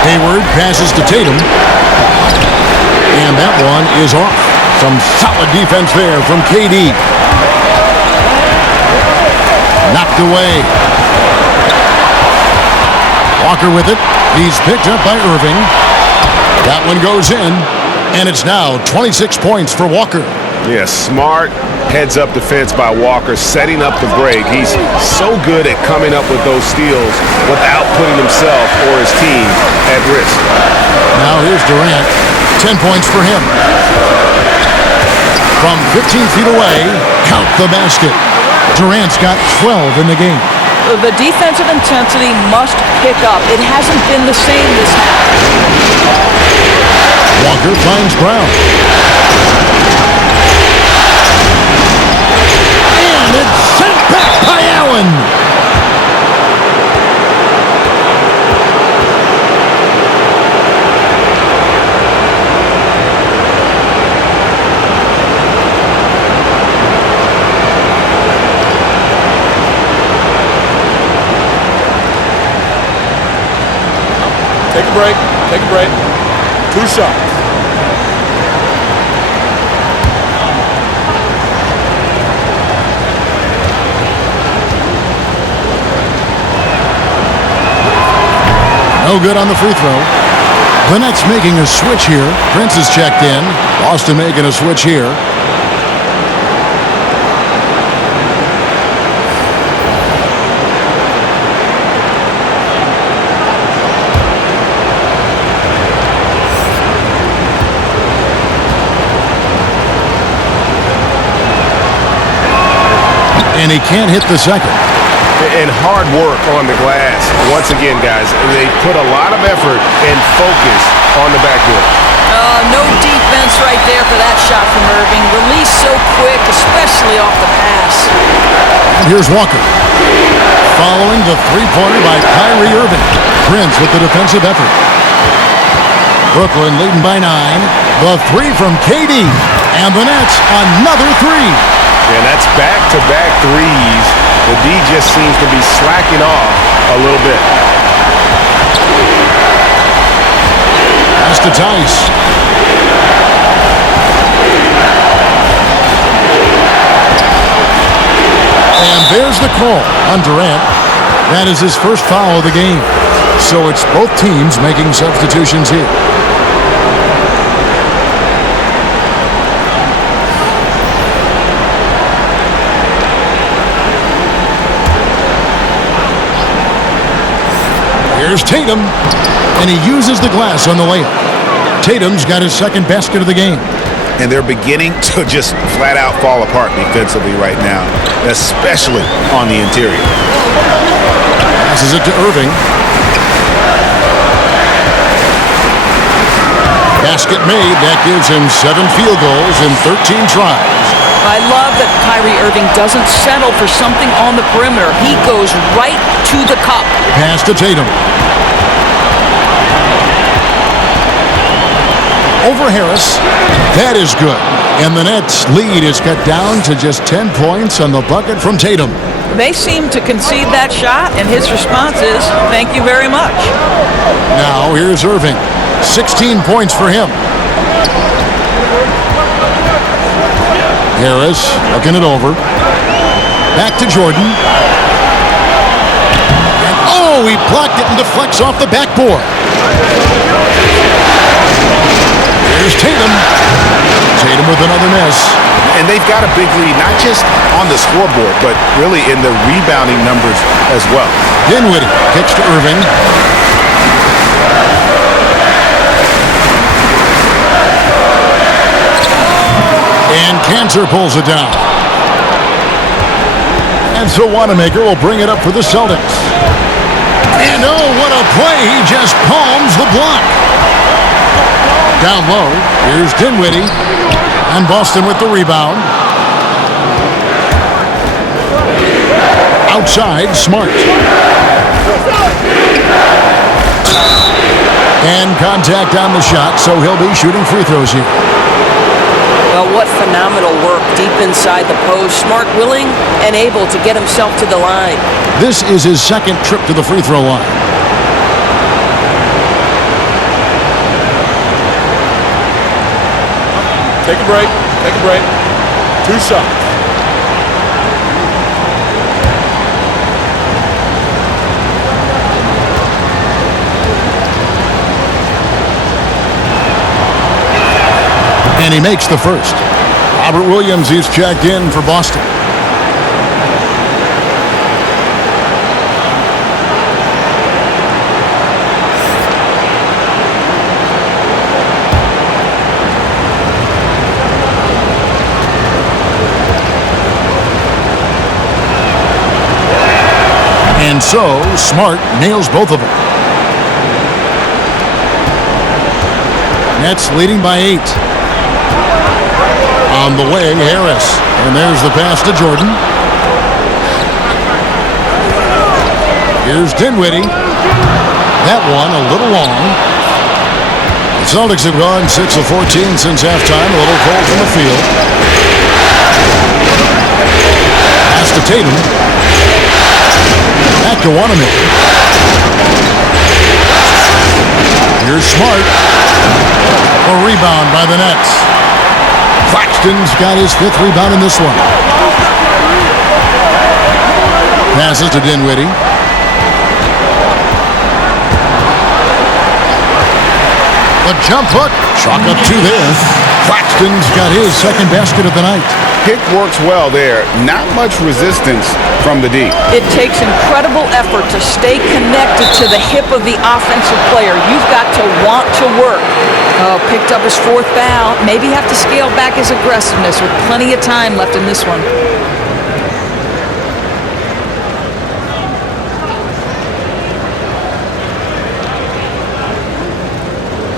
Hayward passes to Tatum. And that one is off. Some solid defense there from KD. Knocked away. Walker with it. He's picked up by Irving. That one goes in. And it's now 26 points for Walker. Yeah, smart heads-up defense by Walker, setting up the break. He's so good at coming up with those steals without putting himself or his team at risk. Now here's Durant. 10 points for him. From 15 feet away, count the basket. Durant's got 12 in the game. The defensive intensity must pick up. It hasn't been the same this half. Walker finds Brown. And it's sent back by Allen. Take a break. Take a break. 2 shots. No good on the free throw. The Nets making a switch here. Prince is checked in. Boston making a switch here. And he can't hit the second. And hard work on the glass. Once again, guys, they put a lot of effort and focus on the backboard. No defense right there for that shot from Irving. Released so quick, especially off the pass. And here's Walker. Following the three-pointer by Kyrie Irving. Prince with the defensive effort. Brooklyn leading by 9. The 3 from KD. And the Nets, another 3. And that's back-to-back threes. The D just seems to be slacking off a little bit. Pass to Tice. And there's the call on Durant. That is his first foul of the game. So it's both teams making substitutions here. Here's Tatum, and he uses the glass on the layup. Tatum's got his second basket of the game. And they're beginning to just flat out fall apart defensively right now, especially on the interior. Passes it to Irving. Basket made. That gives him 7 field goals in 13 tries. I love that Kyrie Irving doesn't settle for something on the perimeter. He goes right to the cup. Pass to Tatum. Over Harris. That is good. And the Nets' lead is cut down to just 10 points on the bucket from Tatum. They seem to concede that shot, and his response is, thank you very much. Now So here's Irving. 16 points for him. Harris looking it over. Back to Jordan. And oh, he blocked it and deflects off the backboard. Here's Tatum. Tatum with another miss. And they've got a big lead, not just on the scoreboard, but really in the rebounding numbers as well. Dinwiddie kicks to Irving. And Cantor pulls it down. And so Wanamaker will bring it up for the Celtics. And oh, what a play. He just palms the block. Down low, here's Dinwiddie. And Boston with the rebound. Outside, Smart. And contact on the shot, so he'll be shooting free throws here. Well, what phenomenal work deep inside the post. Smart, willing, and able to get himself to the line. This is his second trip to the free throw line. Take a break. Take a break. 2 shots. And he makes the first. Robert Williams is checked in for Boston. And so, Smart nails both of them. Nets leading by 8. On the way, Harris. And there's the pass to Jordan. Here's Dinwiddie. That one a little long. The Celtics have gone 6 of 14 since halftime. A little cold from the field. Pass to Tatum. Back to Wanamaker. Here's Smart. A rebound by the Nets. Claxton's got his 5th rebound in this one. Passes to Dinwiddie. The jump hook. Chalk up 2 there. Claxton's got his 2nd basket of the night. Pick works well there. Not much resistance from the D. It takes incredible effort to stay connected to the hip of the offensive player. You've got to want to work. Oh, picked up his 4th foul. Maybe have to scale back his aggressiveness with plenty of time left in this one.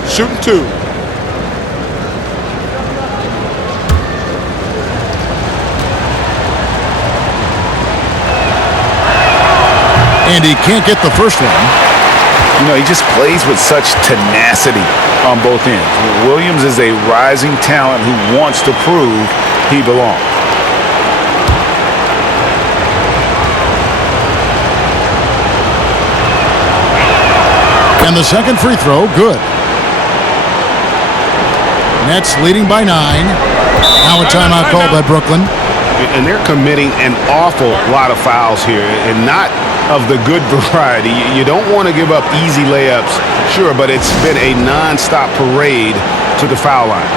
Shooting 2. And he can't get the first one. You know, he just plays with such tenacity on both ends. Williams is a rising talent who wants to prove he belongs. And the second free throw, good. Nets leading by 9. Now a timeout called by Brooklyn. And they're committing an awful lot of fouls here, and not of the good variety. You don't want to give up easy layups, sure, but it's been a non-stop parade to the foul line.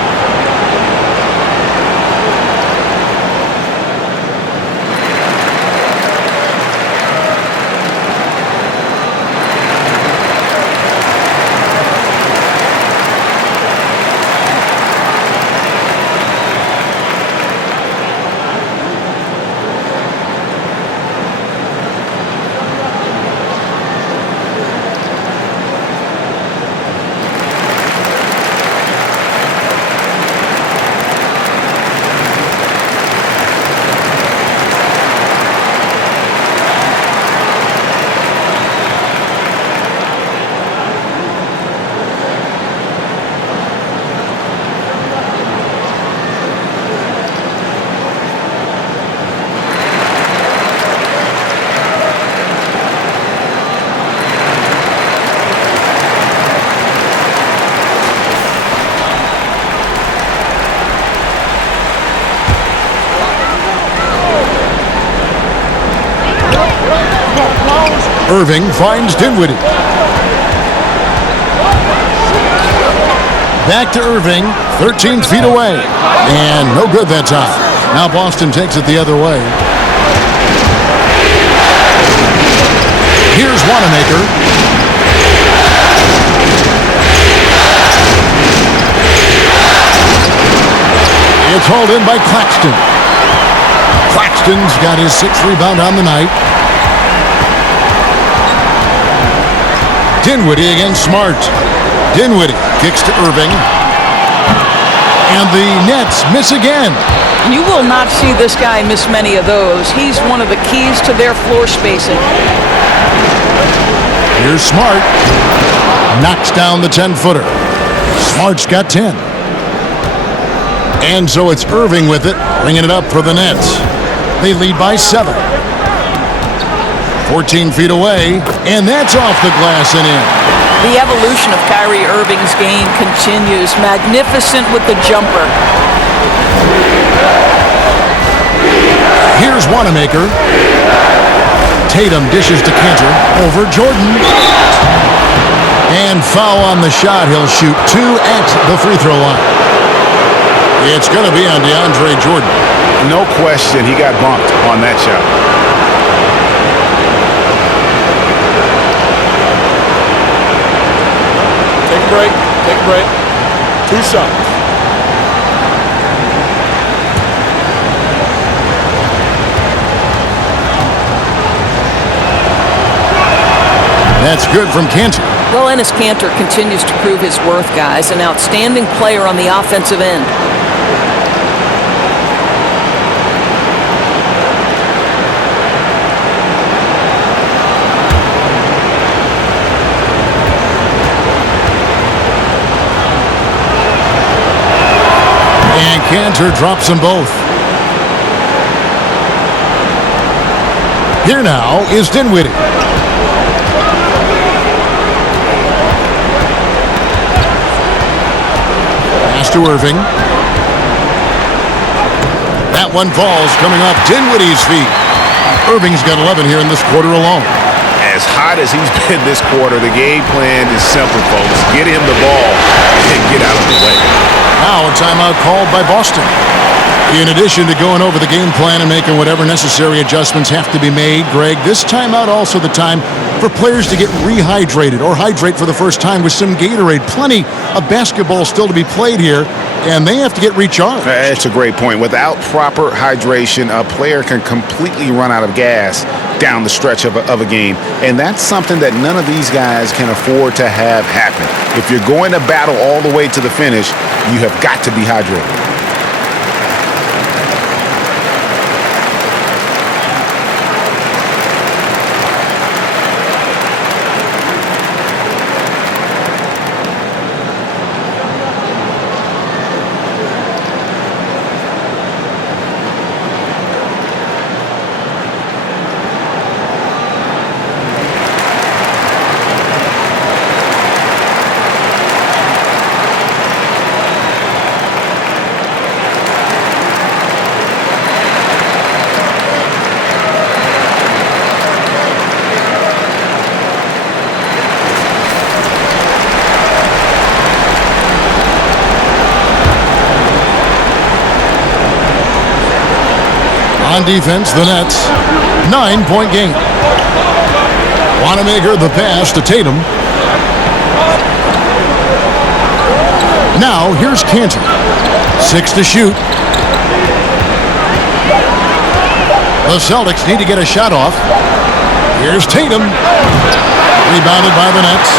Irving finds Dinwiddie. Back to Irving, 13 feet away. And no good that time. Now Boston takes it the other way. Here's Wanamaker. It's hauled in by Claxton. Claxton's got his 6th rebound on the night. Dinwiddie against Smart. Dinwiddie kicks to Irving. And the Nets miss again. You will not see this guy miss many of those. He's one of the keys to their floor spacing. Here's Smart. Knocks down the 10-footer. Smart's got 10. And so it's Irving with it, bringing it up for the Nets. They lead by 7. 14 feet away, and that's off the glass and in. The evolution of Kyrie Irving's game continues. Magnificent with the jumper. Here's Wanamaker. Tatum dishes to Cantor. Over Jordan. And foul on the shot. He'll shoot 2 at the free throw line. It's going to be on DeAndre Jordan. No question, he got bumped on that shot. Take a break. Take a break. 2 shots. That's good from Cantor. Well, Enes Kanter continues to prove his worth, guys. An outstanding player on the offensive end. And Cantor drops them both. Here now is Dinwiddie. Pass to Irving. That one falls, coming off Dinwiddie's feet. Irving's got 11 here in this quarter alone. As hot as he's been this quarter, the game plan is simple, folks. Get him the ball and get out of the way. Now a timeout called by Boston. In addition to going over the game plan and making whatever necessary adjustments have to be made, Greg, this timeout also the time for players to get rehydrated or hydrate for the first time with some Gatorade. Plenty of basketball still to be played here, and they have to get recharged. That's a great point. Without proper hydration, a player can completely run out of gas down the stretch of a game, and that's something that none of these guys can afford to have happen. If you're going to battle all the way to the finish, you have got to be hydrated. On defense, the Nets, 9-point game. Wanamaker the pass to Tatum. Now here's Cantor. 6 to shoot. The Celtics need to get a shot off. Here's Tatum. Rebounded by the Nets.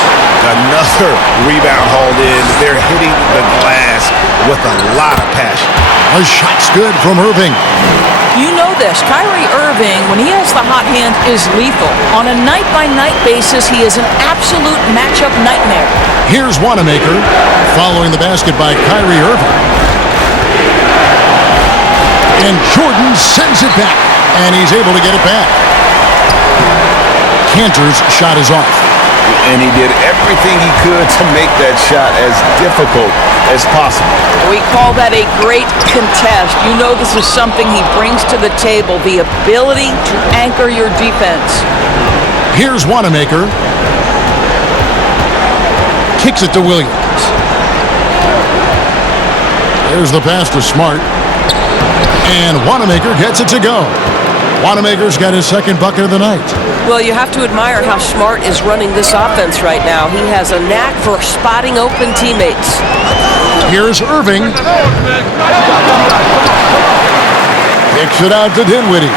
Another rebound hauled in. They're hitting the glass with a lot of passion. A shot's good from Irving. You know this. Kyrie Irving, when he has the hot hand, is lethal. On a night-by-night basis, he is an absolute matchup nightmare. Here's Wanamaker following the basket by Kyrie Irving. And Jordan sends it back, and he's able to get it back. Cantor's shot is off. And he did everything he could to make that shot as difficult as possible. We call that a great contest. You know this is something he brings to the table, the ability to anchor your defense. Here's Wanamaker. Kicks it to Williams. There's the pass to Smart. And Wanamaker gets it to go. Wanamaker's got his second bucket of the night. Well, you have to admire how Smart is running this offense right now. He has a knack for spotting open teammates. Here's Irving. Kicks it out to Dinwiddie.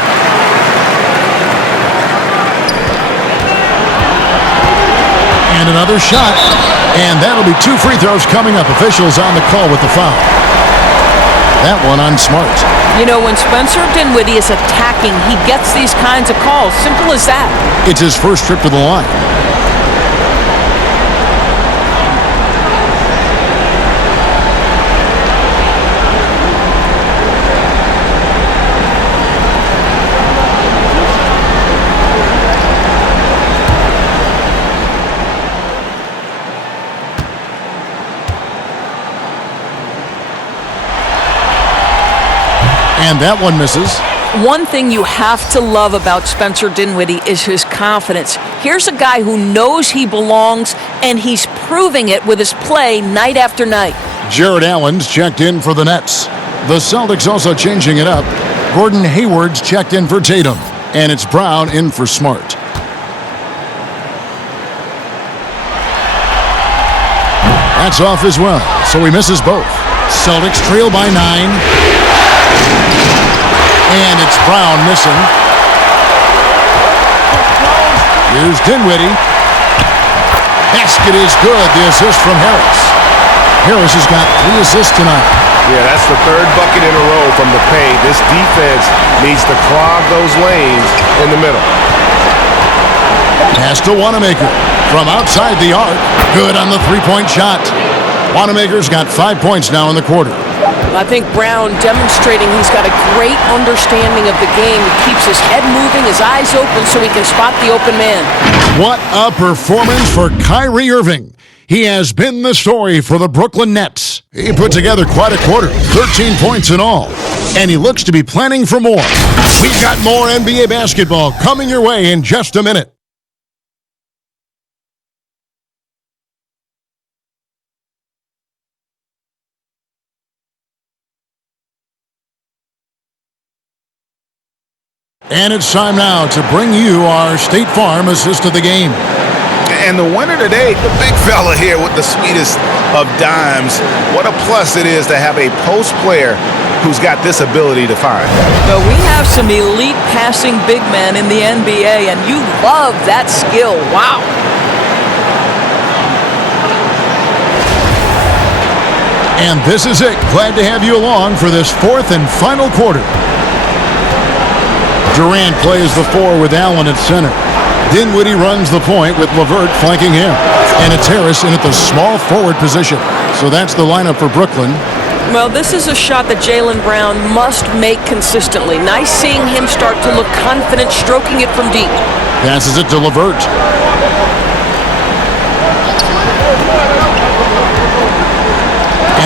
And another shot. And that'll be 2 free throws coming up. Officials on the call with the foul. That one on Smart. You know, when Spencer Dinwiddie is attacking, he gets these kinds of calls. Simple as that. It's his first trip to the line. And that one misses. One thing you have to love about Spencer Dinwiddie is his confidence. Here's a guy who knows he belongs, and he's proving it with his play night after night. Jared Allen's checked in for the Nets. The Celtics also changing it up. Gordon Hayward's checked in for Tatum. And it's Brown in for Smart. That's off as well, so he misses both. Celtics trail by 9. And it's Brown missing. Here's Dinwiddie. Basket is good. The assist from Harris. Harris has got 3 assists tonight. Yeah, that's the third bucket in a row from the paint. This defense needs to clog those lanes in the middle. Pass to Wanamaker from outside the arc. Good on the three-point shot. Wanamaker's got 5 points now in the quarter. I think Brown demonstrating he's got a great understanding of the game. He keeps his head moving, his eyes open so he can spot the open man. What a performance for Kyrie Irving. He has been the story for the Brooklyn Nets. He put together quite a quarter, 13 points in all, and he looks to be planning for more. We've got more NBA basketball coming your way in just a minute. And it's time now to bring you our State Farm assist of the game. And the winner today, the big fella here with the sweetest of dimes. What a plus it is to have a post player who's got this ability to find. But we have some elite passing big men in the NBA, and you love that skill. Wow. And this is it. Glad to have you along for this fourth and final quarter. Durant plays the 4 with Allen at center. Dinwiddie runs the point with LeVert flanking him. And it's Harris in at the small forward position. So that's the lineup for Brooklyn. Well, this is a shot that Jaylen Brown must make consistently. Nice seeing him start to look confident, stroking it from deep. Passes it to LeVert.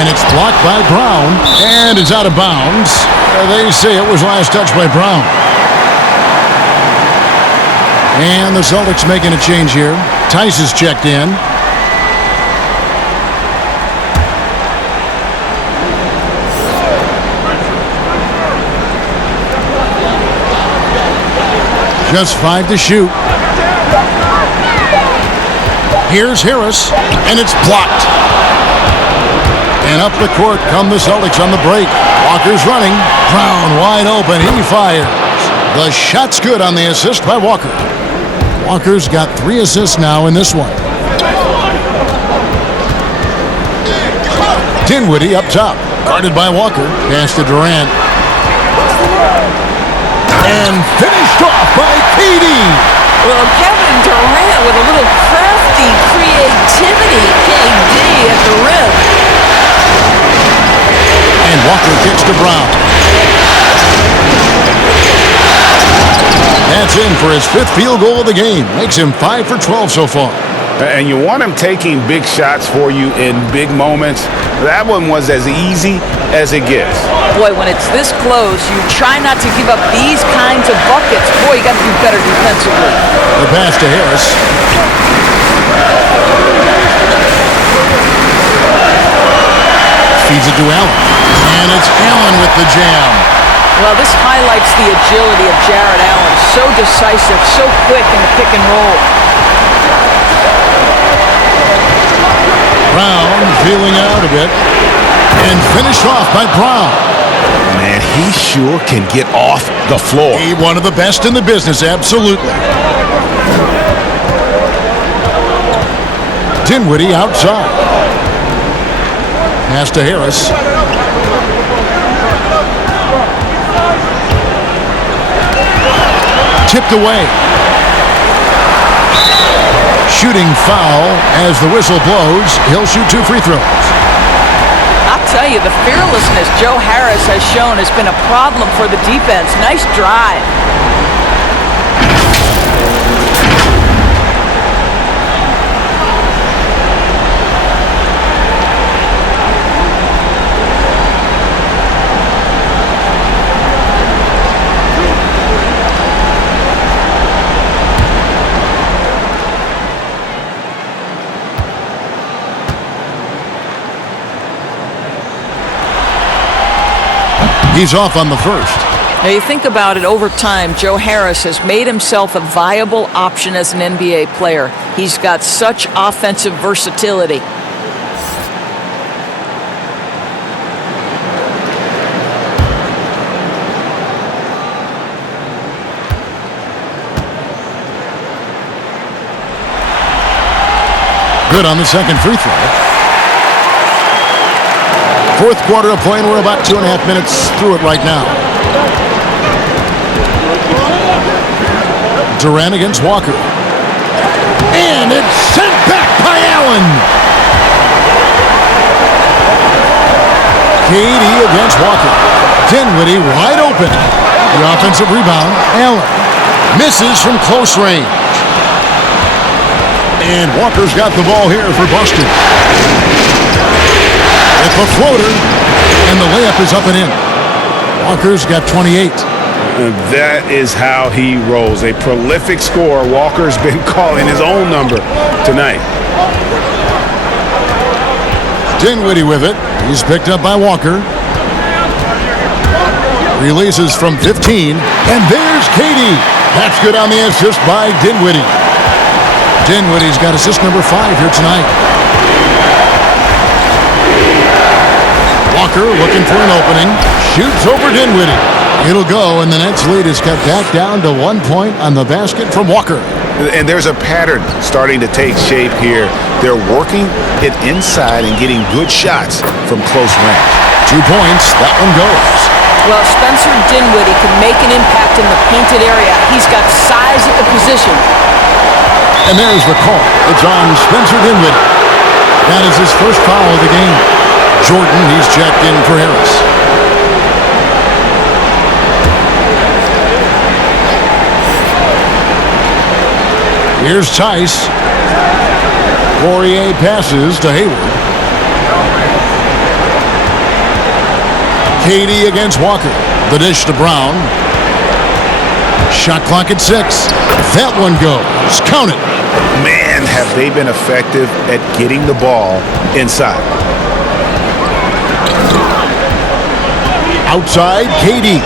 And it's blocked by Brown. And it's out of bounds. They say it was last touched by Brown. And the Celtics making a change here. Tice is checked in. Just 5 to shoot. Here's Harris, and it's blocked. And up the court come the Celtics on the break. Walker's running. Brown wide open. He fires. The shot's good on the assist by Walker. Walker's got 3 assists now in this one. Dinwiddie up top. Guarded by Walker. Pass to Durant. And finished off by KD. Well, Kevin Durant with a little crafty creativity. KD at the rim. And Walker kicks to Brown. That's in for his 5th field goal of the game. Makes him 5 for 12 so far. And you want him taking big shots for you in big moments. That one was as easy as it gets. Boy, when it's this close, you try not to give up these kinds of buckets. Boy, you got to do better defensively. The pass to Harris. Feeds it to Allen. And it's Allen with the jam. Well, this highlights the agility of Jared Allen. So decisive, so quick in the pick and roll. Brown feeling out a bit. And finished off by Brown. Man, he sure can get off the floor. One of the best in the business, absolutely. Dinwiddie outside. Pass to Harris. Tipped away. Shooting foul as the whistle blows. He'll shoot 2 free throws. I'll tell you, the fearlessness Joe Harris has shown has been a problem for the defense. Nice drive. He's off on the first. Now you think about it, over time, Joe Harris has made himself a viable option as an NBA player. He's got such offensive versatility. Good on the second free throw. Fourth quarter of play, and we're about 2.5 minutes through it right now. Durant against Walker. And it's sent back by Allen. KD against Walker. Dinwiddie wide open. The offensive rebound. Allen misses from close range. And Walker's got the ball here for Boston. It's a floater, and the layup is up and in. Walker's got 28. That is how he rolls. A prolific scorer. Walker's been calling his own number tonight. Dinwiddie with it. He's picked up by Walker. Releases from 15, and there's KD. That's good on the assist by Dinwiddie. Dinwiddie's got assist number 5 here tonight. Walker looking for an opening. Shoots over Dinwiddie. It'll go, and the Nets lead is cut back down to 1 point on the basket from Walker. And there's a pattern starting to take shape here. They're working it inside and getting good shots from close range. 2 points. That one goes. Well, Spencer Dinwiddie can make an impact in the painted area. He's got size at the position. And there's the call. It's on Spencer Dinwiddie. That is his first foul of the game. Jordan, he's checked in for Harris. Here's Tice. Poirier passes to Hayward. KD against Walker. The dish to Brown. Shot clock at 6. That one goes. Count it. Man, have they been effective at getting the ball inside. Outside, KD.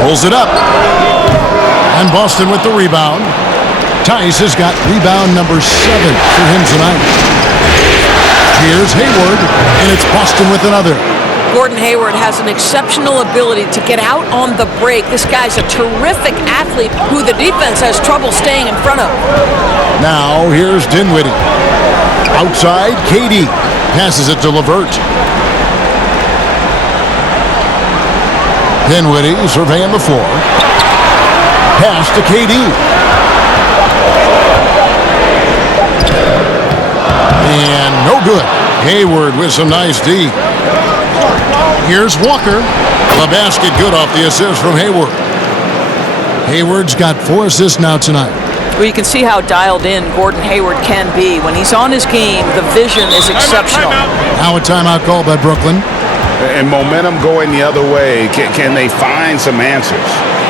Pulls it up. And Boston with the rebound. Tice has got rebound number 7 for him tonight. Here's Hayward, and it's Boston with another. Gordon Hayward has an exceptional ability to get out on the break. This guy's a terrific athlete who the defense has trouble staying in front of. Now here's Dinwiddie. Outside, KD passes it to LeVert. Dinwiddie surveying the floor. Pass to KD. And no good. Hayward with some nice D. Here's Walker. The basket good off the assist from Hayward. Hayward's got 4 assists now tonight. Well, you can see how dialed in Gordon Hayward can be. When he's on his game, the vision is exceptional. Now a timeout call by Brooklyn. And momentum going the other way. Can they find some answers?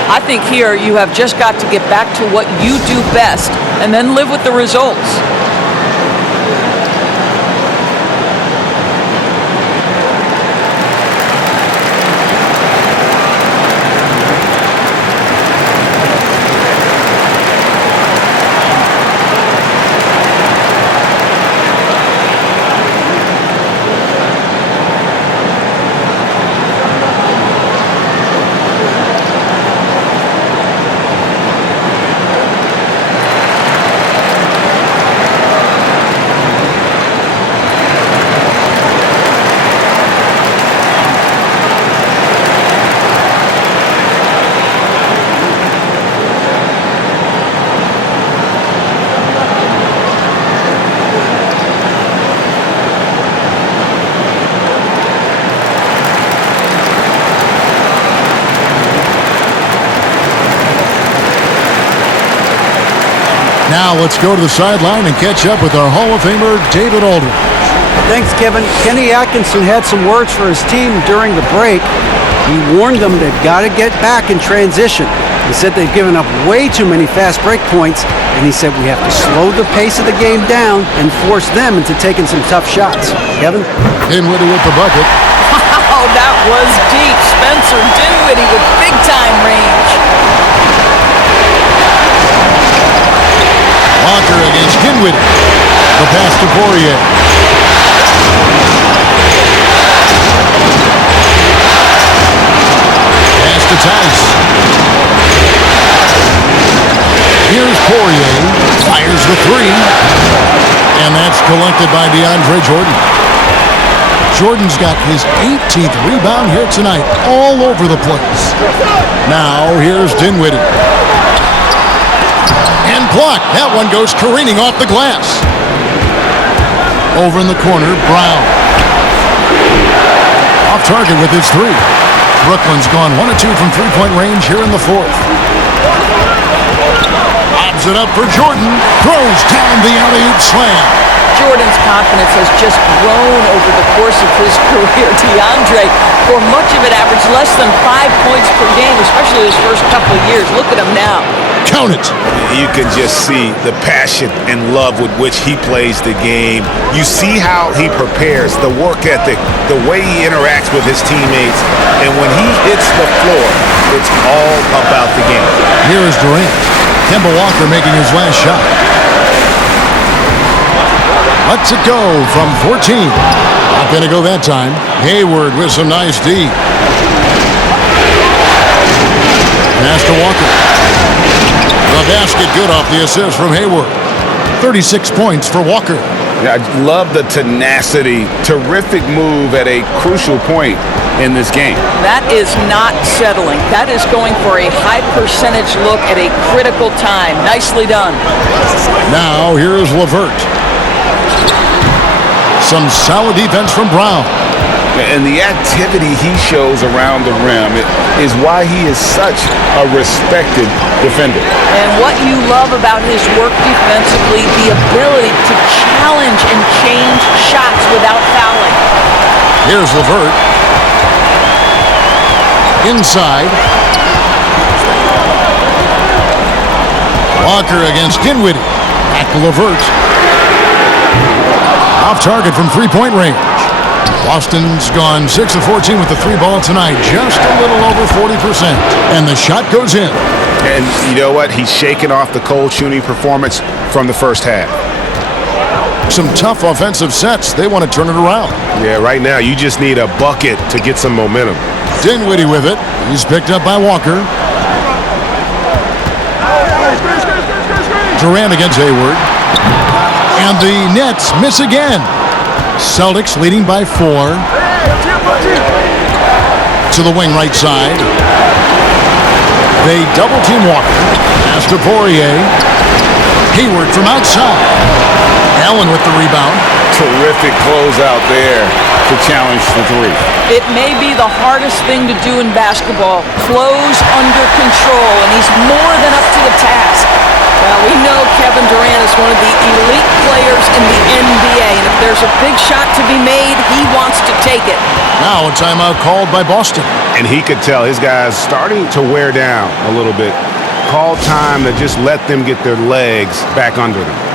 I think here you have just got to get back to what you do best and then live with the results. Now let's go to the sideline and catch up with our Hall of Famer, David Aldridge. Thanks, Kevin. Kenny Atkinson had some words for his team during the break. He warned them they've got to get back in transition. He said they've given up way too many fast break points, and he said we have to slow the pace of the game down and force them into taking some tough shots. Kevin? Dinwiddie with the bucket. Wow, that was deep. Spencer Dinwiddie with big-time range. Walker against Dinwiddie. The pass to Poirier. Pass to Tice. Here's Poirier. Fires the 3. And that's collected by DeAndre Jordan. Jordan's got his 18th rebound here tonight, all over the place. Now here's Dinwiddie. And blocked. That one goes careening off the glass. Over in the corner, Brown. Off target with his 3. Brooklyn's gone 1 of 2 from three-point range here in the 4th. Lobs it up for Jordan. Throws down the alley-oop slam. Jordan's confidence has just grown over the course of his career. DeAndre, for much of it, averaged less than 5 points per game, especially his first couple of years. Look at him now. Count it. You can just see the passion and love with which he plays the game. You see how he prepares, the work ethic, the way he interacts with his teammates. And when he hits the floor, it's all about the game. Here is Durant. Kemba Walker making his last shot. Lets it go from 14. Not going to go that time. Hayward with some nice D. Pass to Walker. The basket good off the assist from Hayward. 36 points for Walker. I love the tenacity. Terrific move at a crucial point in this game. That is not settling. That is going for a high percentage look at a critical time. Nicely done. Now here's LeVert. Some solid defense from Brown. And the activity he shows around the rim is why he is such a respected defender. And what you love about his work defensively, the ability to challenge and change shots without fouling. Here's LeVert. Inside. Walker against Dinwiddie. Back to LeVert. Off target from three-point range. Boston's gone 6 of 14 with the 3 ball tonight, just a little over 40%. And the shot goes in. And you know what? He's shaking off the cold shooting performance from the first half. Some tough offensive sets. They want to turn it around. Yeah, right now you just need a bucket to get some momentum. Dinwiddie with it. He's picked up by Walker. Durant against Hayward. And the Nets miss again. Celtics leading by 4. To the wing right side. They double team Walker. Pass to Poirier. Hayward from outside. Allen with the rebound. Terrific closeout there to challenge the three. It may be the hardest thing to do in basketball. Close under control, and he's more than up to the task. Well, we know Kevin Durant is one of the elite players in the NBA, and if there's a big shot to be made, he wants to take it. Now a timeout called by Boston. And he could tell his guys starting to wear down a little bit. Call time to just let them get their legs back under them.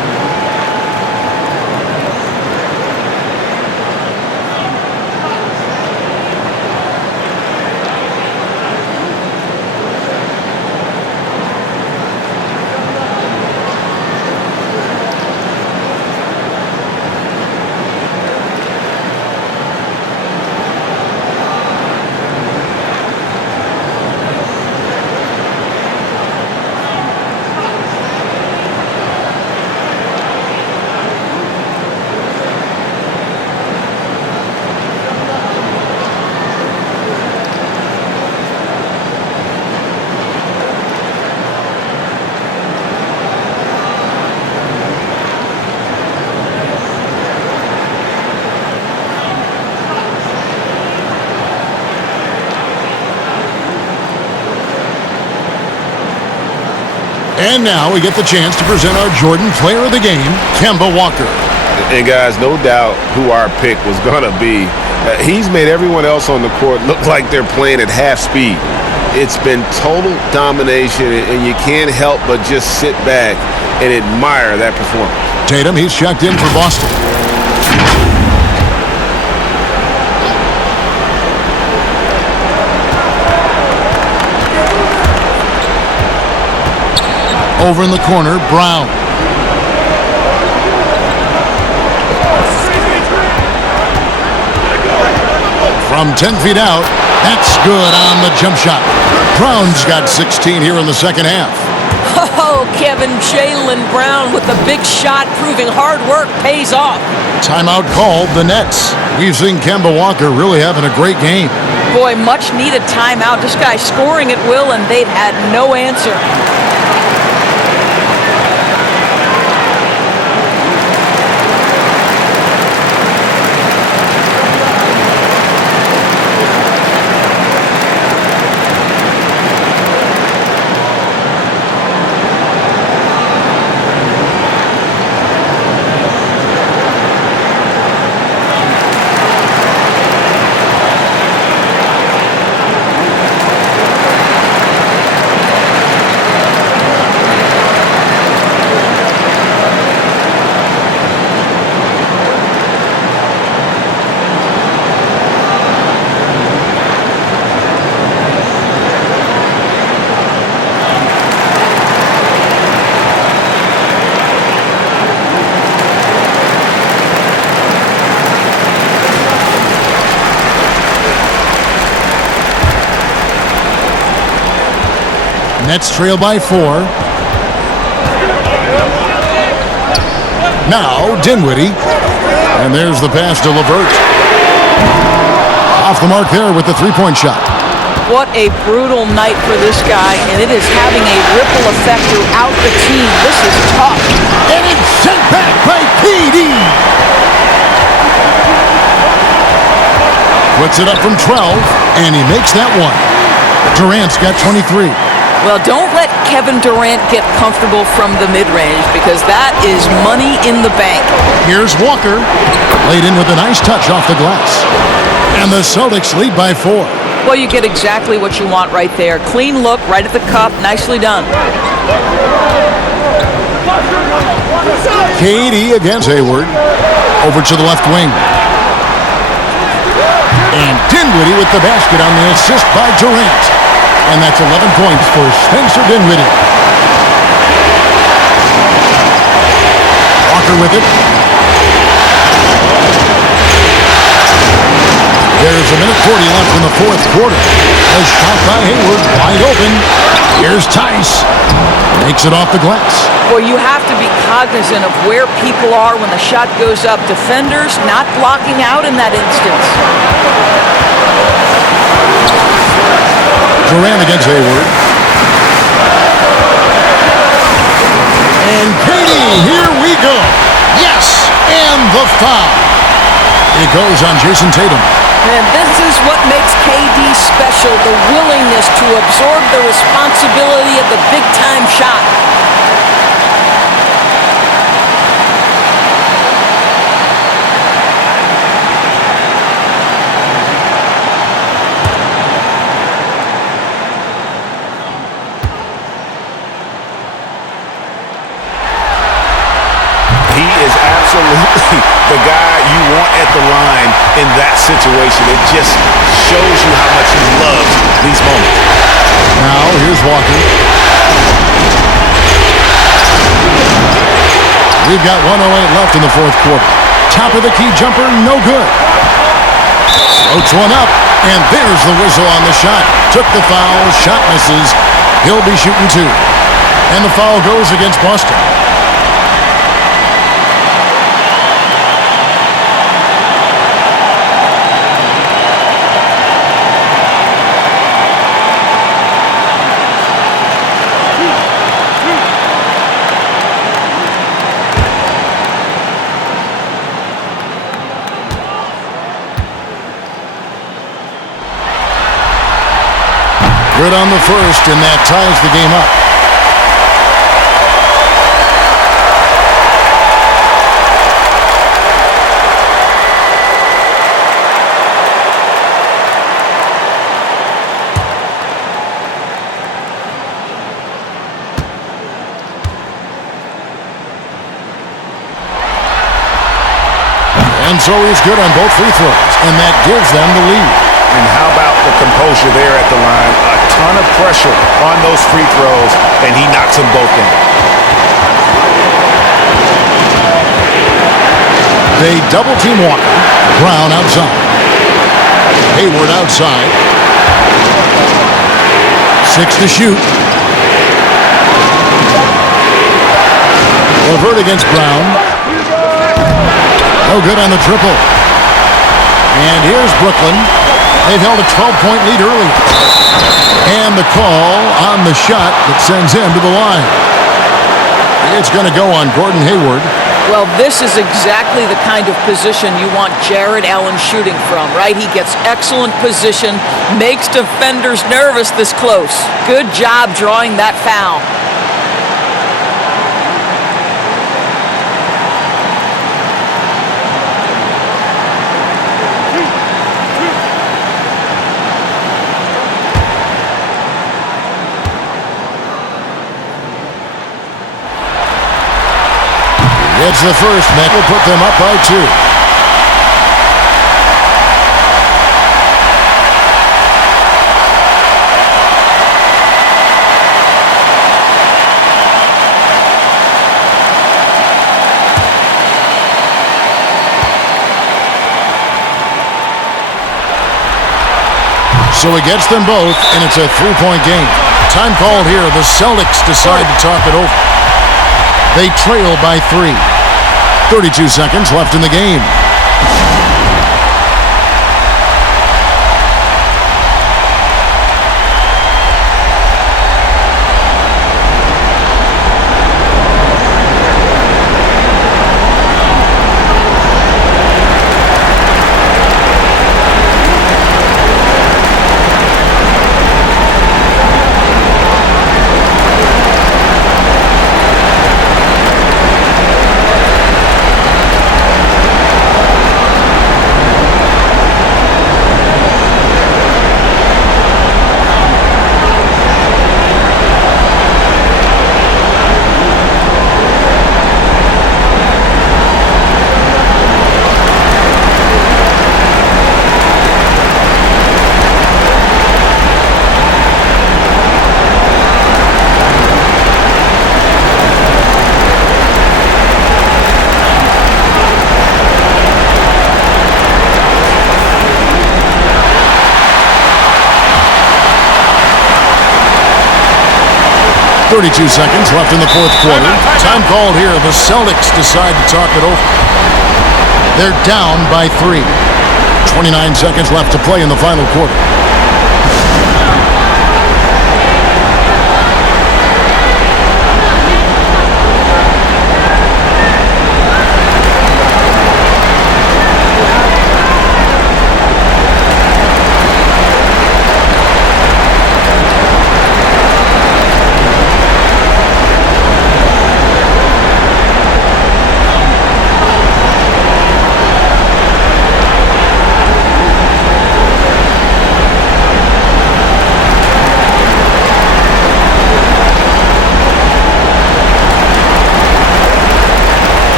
And now we get the chance to present our Jordan Player of the Game, Kemba Walker. And guys, no doubt who our pick was going to be. He's made everyone else on the court look like they're playing at half speed. It's been total domination, and you can't help but just sit back and admire that performance. Tatum, he's checked in for Boston. Over in the corner, Brown. From 10 feet out, that's good on the jump shot. Brown's got 16 here in the second half. Oh, Kevin Jaylen Brown with the big shot, proving hard work pays off. Timeout called the Nets. We've seen Kemba Walker really having a great game. Boy, much needed timeout. This guy scoring at will, and they've had no answer. Nets trail by 4. Now Dinwiddie. And there's the pass to LeVert. Off the mark there with the three-point shot. What a brutal night for this guy, and it is having a ripple effect throughout the team. This is tough. And it's sent back by KD. Puts it up from 12, and he makes that one. Durant's got 23. Well, don't let Kevin Durant get comfortable from the mid-range, because that is money in the bank. Here's Walker. Laid in with a nice touch off the glass. And the Celtics lead by 4. Well, you get exactly what you want right there. Clean look, right at the cup. Nicely done. KD against Hayward. Over to the left wing. And Dinwiddie with the basket on the assist by Durant. And that's 11 points for Spencer Dinwiddie. Walker with it. There's a minute 40 left in the fourth quarter. A shot by Hayward, wide open. Here's Tice. Makes it off the glass. Well, you have to be cognizant of where people are when the shot goes up. Defenders not blocking out in that instance. Durant against Hayward. And Katie, here we go. Yes, and the foul. It goes on Jason Tatum. And this is what makes KD special, the willingness to absorb the responsibility of the big-time shot. He is absolutely the guy you want at the line in that situation. It just shows you how much he loves these moments. Now, here's Walker. We've got 1:08 left in the fourth quarter. Top of the key jumper, no good. Floats one up, and there's the whistle on the shot. Took the foul, shot misses. He'll be shooting two. And the foul goes against Boston. Good on the first, and that ties the game up. And so he's good on both free throws, and that gives them the lead. And how about the composure there at the line? A ton of pressure on those free throws, and he knocks them both in. They double-team Walker. Brown outside. Hayward outside. 6 to shoot. Levert against Brown. No good on the triple. And here's Brooklyn. They've held a 12-point lead early. And the call on the shot that sends him to the line. It's going to go on Gordon Hayward. Well, this is exactly the kind of position you want Jared Allen shooting from, right? He gets excellent position, makes defenders nervous this close. Good job drawing that foul. It's the first. That will put them up by 2. So he gets them both, and it's a 3-point game. Time called here. The Celtics decide to talk it over. They trail by 3. 32 seconds left in the game. .32 seconds left in the fourth quarter. Time called here. The Celtics decide to talk it over. They're down by 3. 29 seconds left to play in the final quarter.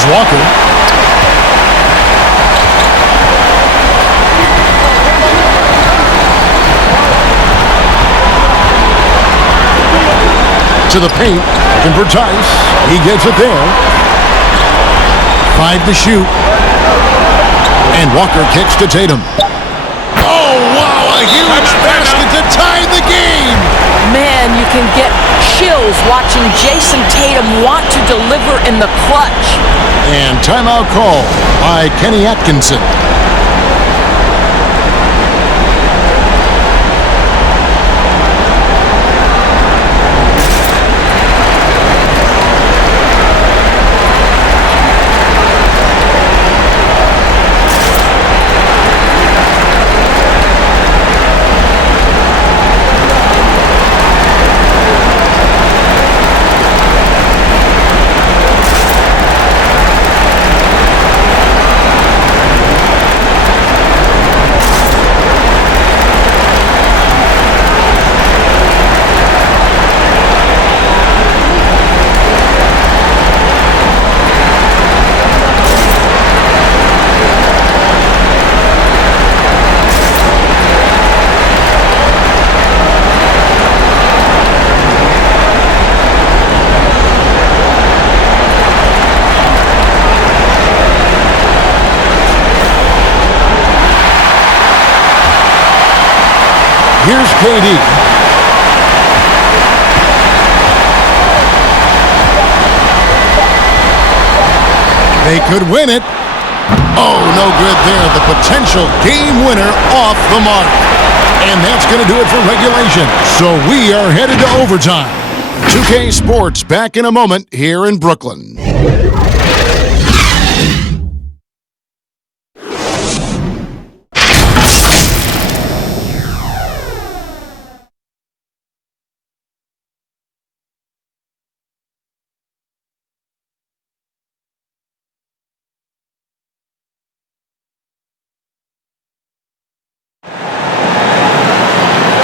Here's Walker. To the paint, looking for Tice. He gets it there. 5 to shoot. And Walker kicks to Tatum. Oh, wow, a huge basket to tie the game. Man, you can get chills watching Jason Tatum want to deliver in the clutch. And timeout call by Kenny Atkinson. Here's KD. They could win it. Oh, no good there. The potential game winner off the mark. And that's going to do it for regulation. So we are headed to overtime. 2K Sports back in a moment here in Brooklyn.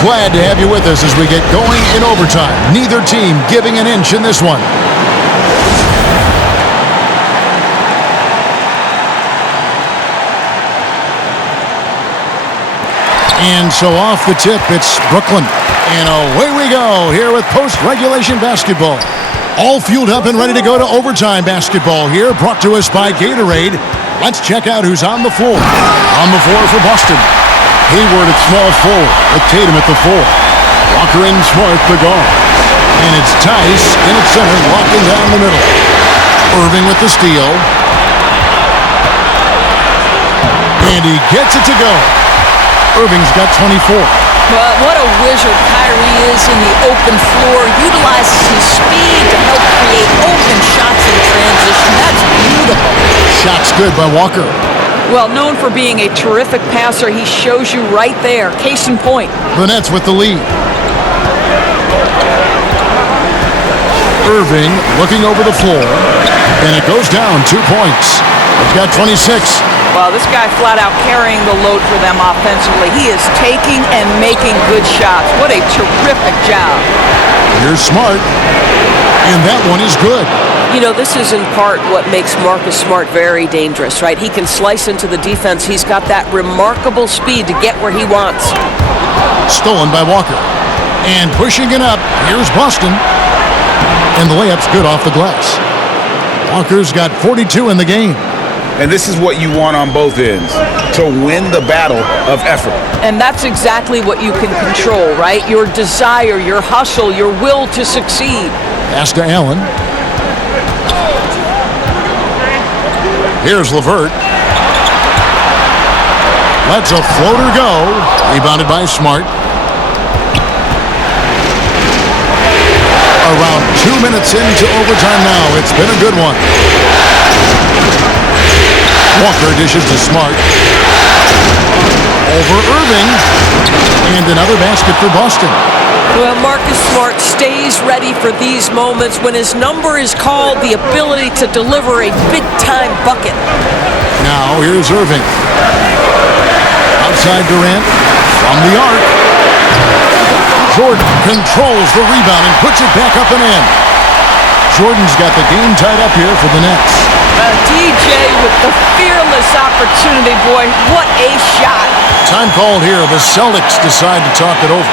Glad to have you with us as we get going in overtime. Neither team giving an inch in this one. And so off the tip, it's Brooklyn. And away we go here with post-regulation basketball. All fueled up and ready to go to overtime basketball here, brought to us by Gatorade. Let's check out who's on the floor. On the floor for Boston. Hayward at small forward with Tatum at the 4. Walker and Smart the guard. And it's Tice in at center, locking down the middle. Irving with the steal. And he gets it to go. Irving's got 24. Well, what a wizard Kyrie is in the open floor. Utilizes his speed to help create open shots in transition. That's beautiful. Shots good by Walker. Well, known for being a terrific passer, he shows you right there. Case in point. The Nets with the lead. Irving looking over the floor. And it goes down 2 points. He's got 26. Well, this guy flat out carrying the load for them offensively. He is taking and making good shots. What a terrific job. Here's Smart. And that one is good. You know, this is in part what makes Marcus Smart very dangerous, right? He can slice into the defense. He's got that remarkable speed to get where he wants. Stolen by Walker. And pushing it up, here's Boston. And the layup's good off the glass. Walker's got 42 in the game. And this is what you want on both ends, to win the battle of effort. And that's exactly what you can control, right? Your desire, your hustle, your will to succeed. Pass to Allen. Here's LeVert. Lets a floater go. Rebounded by Smart. Around 2 minutes into overtime now. It's been a good one. Walker dishes to Smart. Over Irving. And another basket for Boston. Well, Marcus Smart stays ready for these moments when his number is called, the ability to deliver a big-time bucket. Now here's Irving. Outside Durant. From the arc. Jordan controls the rebound and puts it back up and in. Jordan's got the game tied up here for the Nets. DJ with the fearless opportunity, boy. What a shot. Time called here. The Celtics decide to talk it over.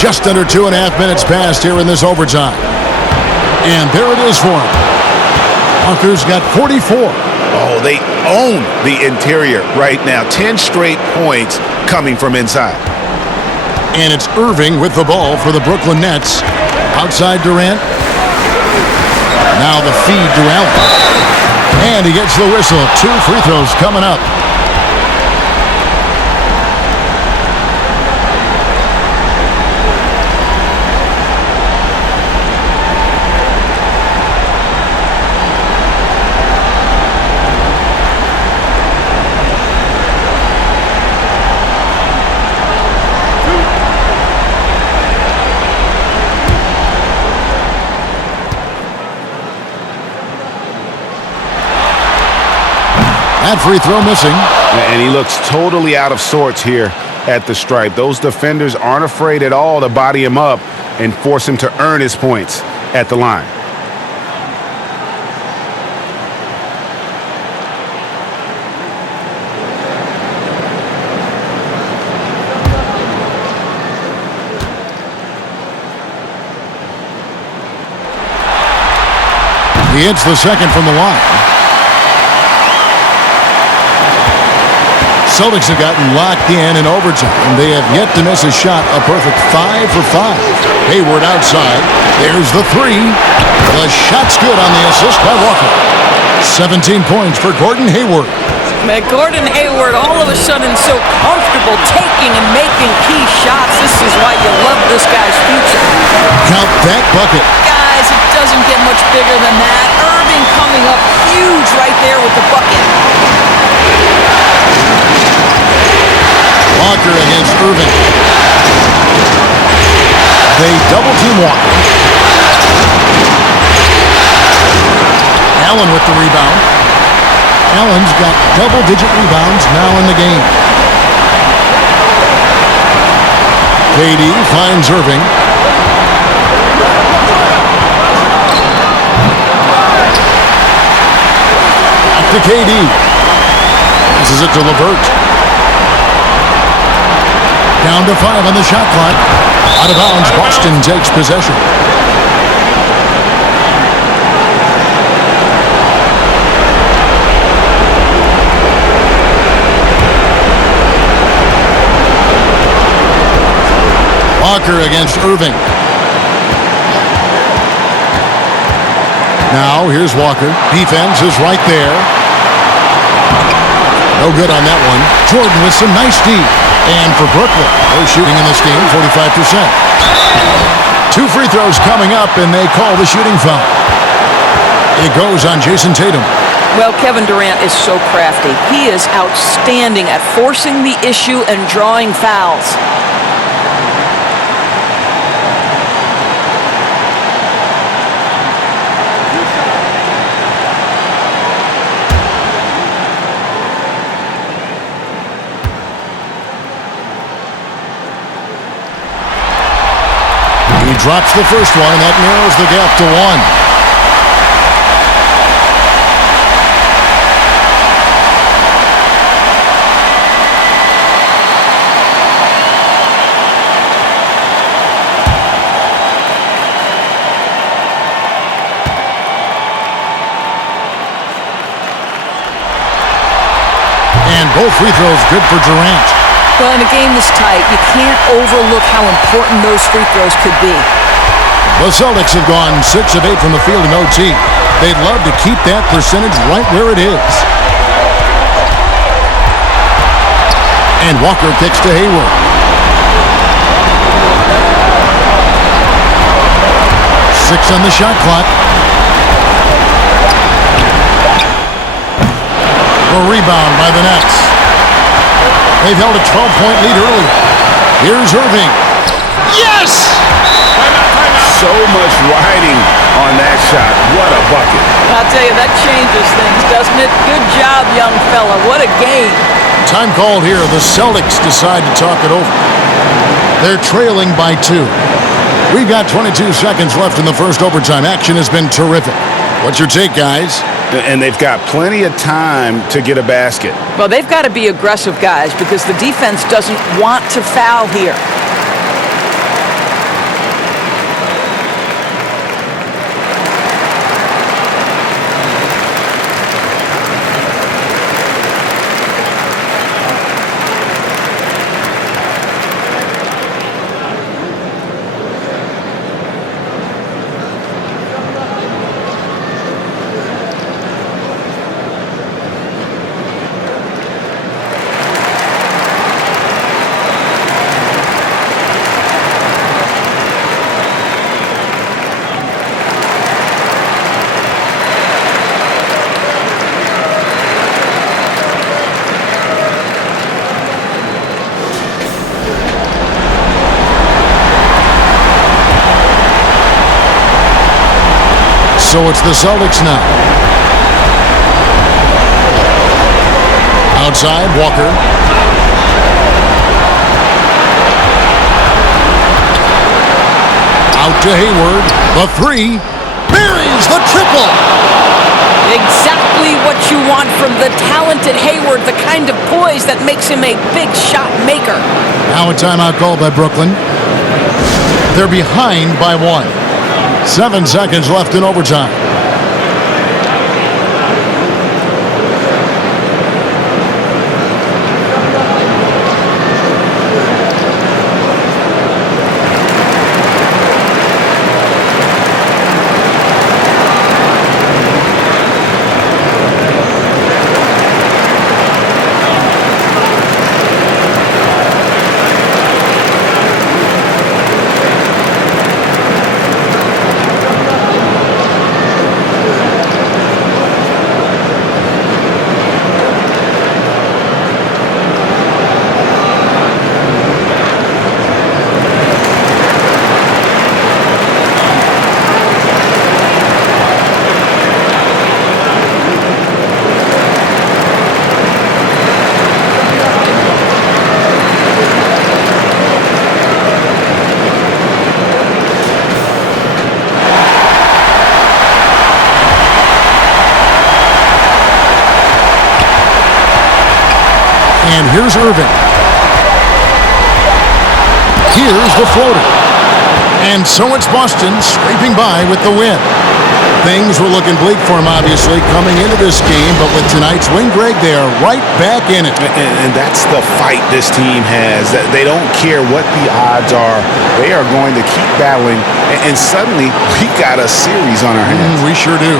Just under 2.5 minutes passed here in this overtime. And there it is for him. Walker's got 44. Oh, they own the interior right now. 10 straight points coming from inside. And it's Irving with the ball for the Brooklyn Nets. Outside Durant. Now the feed to Allen. And he gets the whistle. 2 free throws coming up. That free throw missing. And he looks totally out of sorts here at the stripe. Those defenders aren't afraid at all to body him up and force him to earn his points at the line. He hits the second from the line. Celtics have gotten locked in overtime. They have yet to miss a shot. A perfect 5 for 5. Hayward outside. There's the 3. The shot's good on the assist by Walker. 17 points for Gordon Hayward. Man, Gordon Hayward all of a sudden so comfortable taking and making key shots. This is why you love this guy's future. Count that bucket. Guys, it doesn't get much bigger than that. Irving coming up huge right there with the bucket. Walker against Irving. They double team Walker. Allen with the rebound. Allen's got double-digit rebounds now in the game. KD finds Irving. Back to KD. This is it to LeVert. Down to 5 on the shot clock. Out of bounds, Boston takes possession. Walker against Irving. Now here's Walker. Defense is right there. No good on that one. Jordan with some nice D. And for Brooklyn, they're shooting in this game 45%. 2 free throws coming up, and they call the shooting foul. It goes on Jason Tatum. Well, Kevin Durant is so crafty. He is outstanding at forcing the issue and drawing fouls. He drops the first one, and that narrows the gap to 1. free throw is good for Durant. Well, in a game this tight, you can't overlook how important those free throws could be. The Celtics have gone 6 of 8 from the field in OT. They'd love to keep that percentage right where it is. And Walker kicks to Hayward. 6 on the shot clock. A rebound by the Nets. They've held a 12-point lead earlier. Here's Irving. Yes! So much riding on that shot. What a bucket. I'll tell you, that changes things, doesn't it? Good job, young fella. What a game. Time called here. The Celtics decide to talk it over. They're trailing by 2. We've got 22 seconds left in the first overtime. Action has been terrific. What's your take, guys? And they've got plenty of time to get a basket. Well, they've got to be aggressive, guys, because the defense doesn't want to foul here. So it's the Celtics now. Outside, Walker. Out to Hayward. The 3. Buries the triple. Exactly what you want from the talented Hayward, the kind of poise that makes him a big shot maker. Now a timeout called by Brooklyn. They're behind by 1. 7 seconds left in overtime. And here's Irving. Here's the floater. And so it's Boston scraping by with the win. Things were looking bleak for him, obviously, coming into this game, but with tonight's win, Greg, they are right back in it. And that's the fight this team has. They don't care what the odds are. They are going to keep battling, and suddenly we got a series on our hands. We sure do.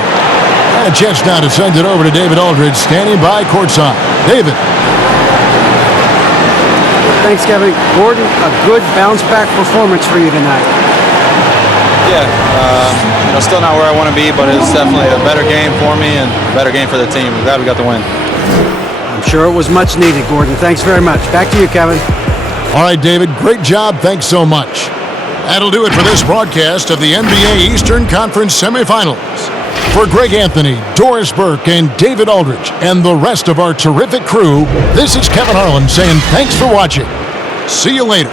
And a chance now to send it over to David Aldridge, standing by courtside. David. Thanks, Kevin. Gordon, a good bounce-back performance for you tonight. Yeah, still not where I want to be, but it's definitely a better game for me and a better game for the team. I'm glad we got the win. I'm sure it was much needed, Gordon. Thanks very much. Back to you, Kevin. All right, David, great job. Thanks so much. That'll do it for this broadcast of the NBA Eastern Conference semifinals. For Greg Anthony, Doris Burke, and David Aldridge, and the rest of our terrific crew, this is Kevin Harlan saying thanks for watching. See you later.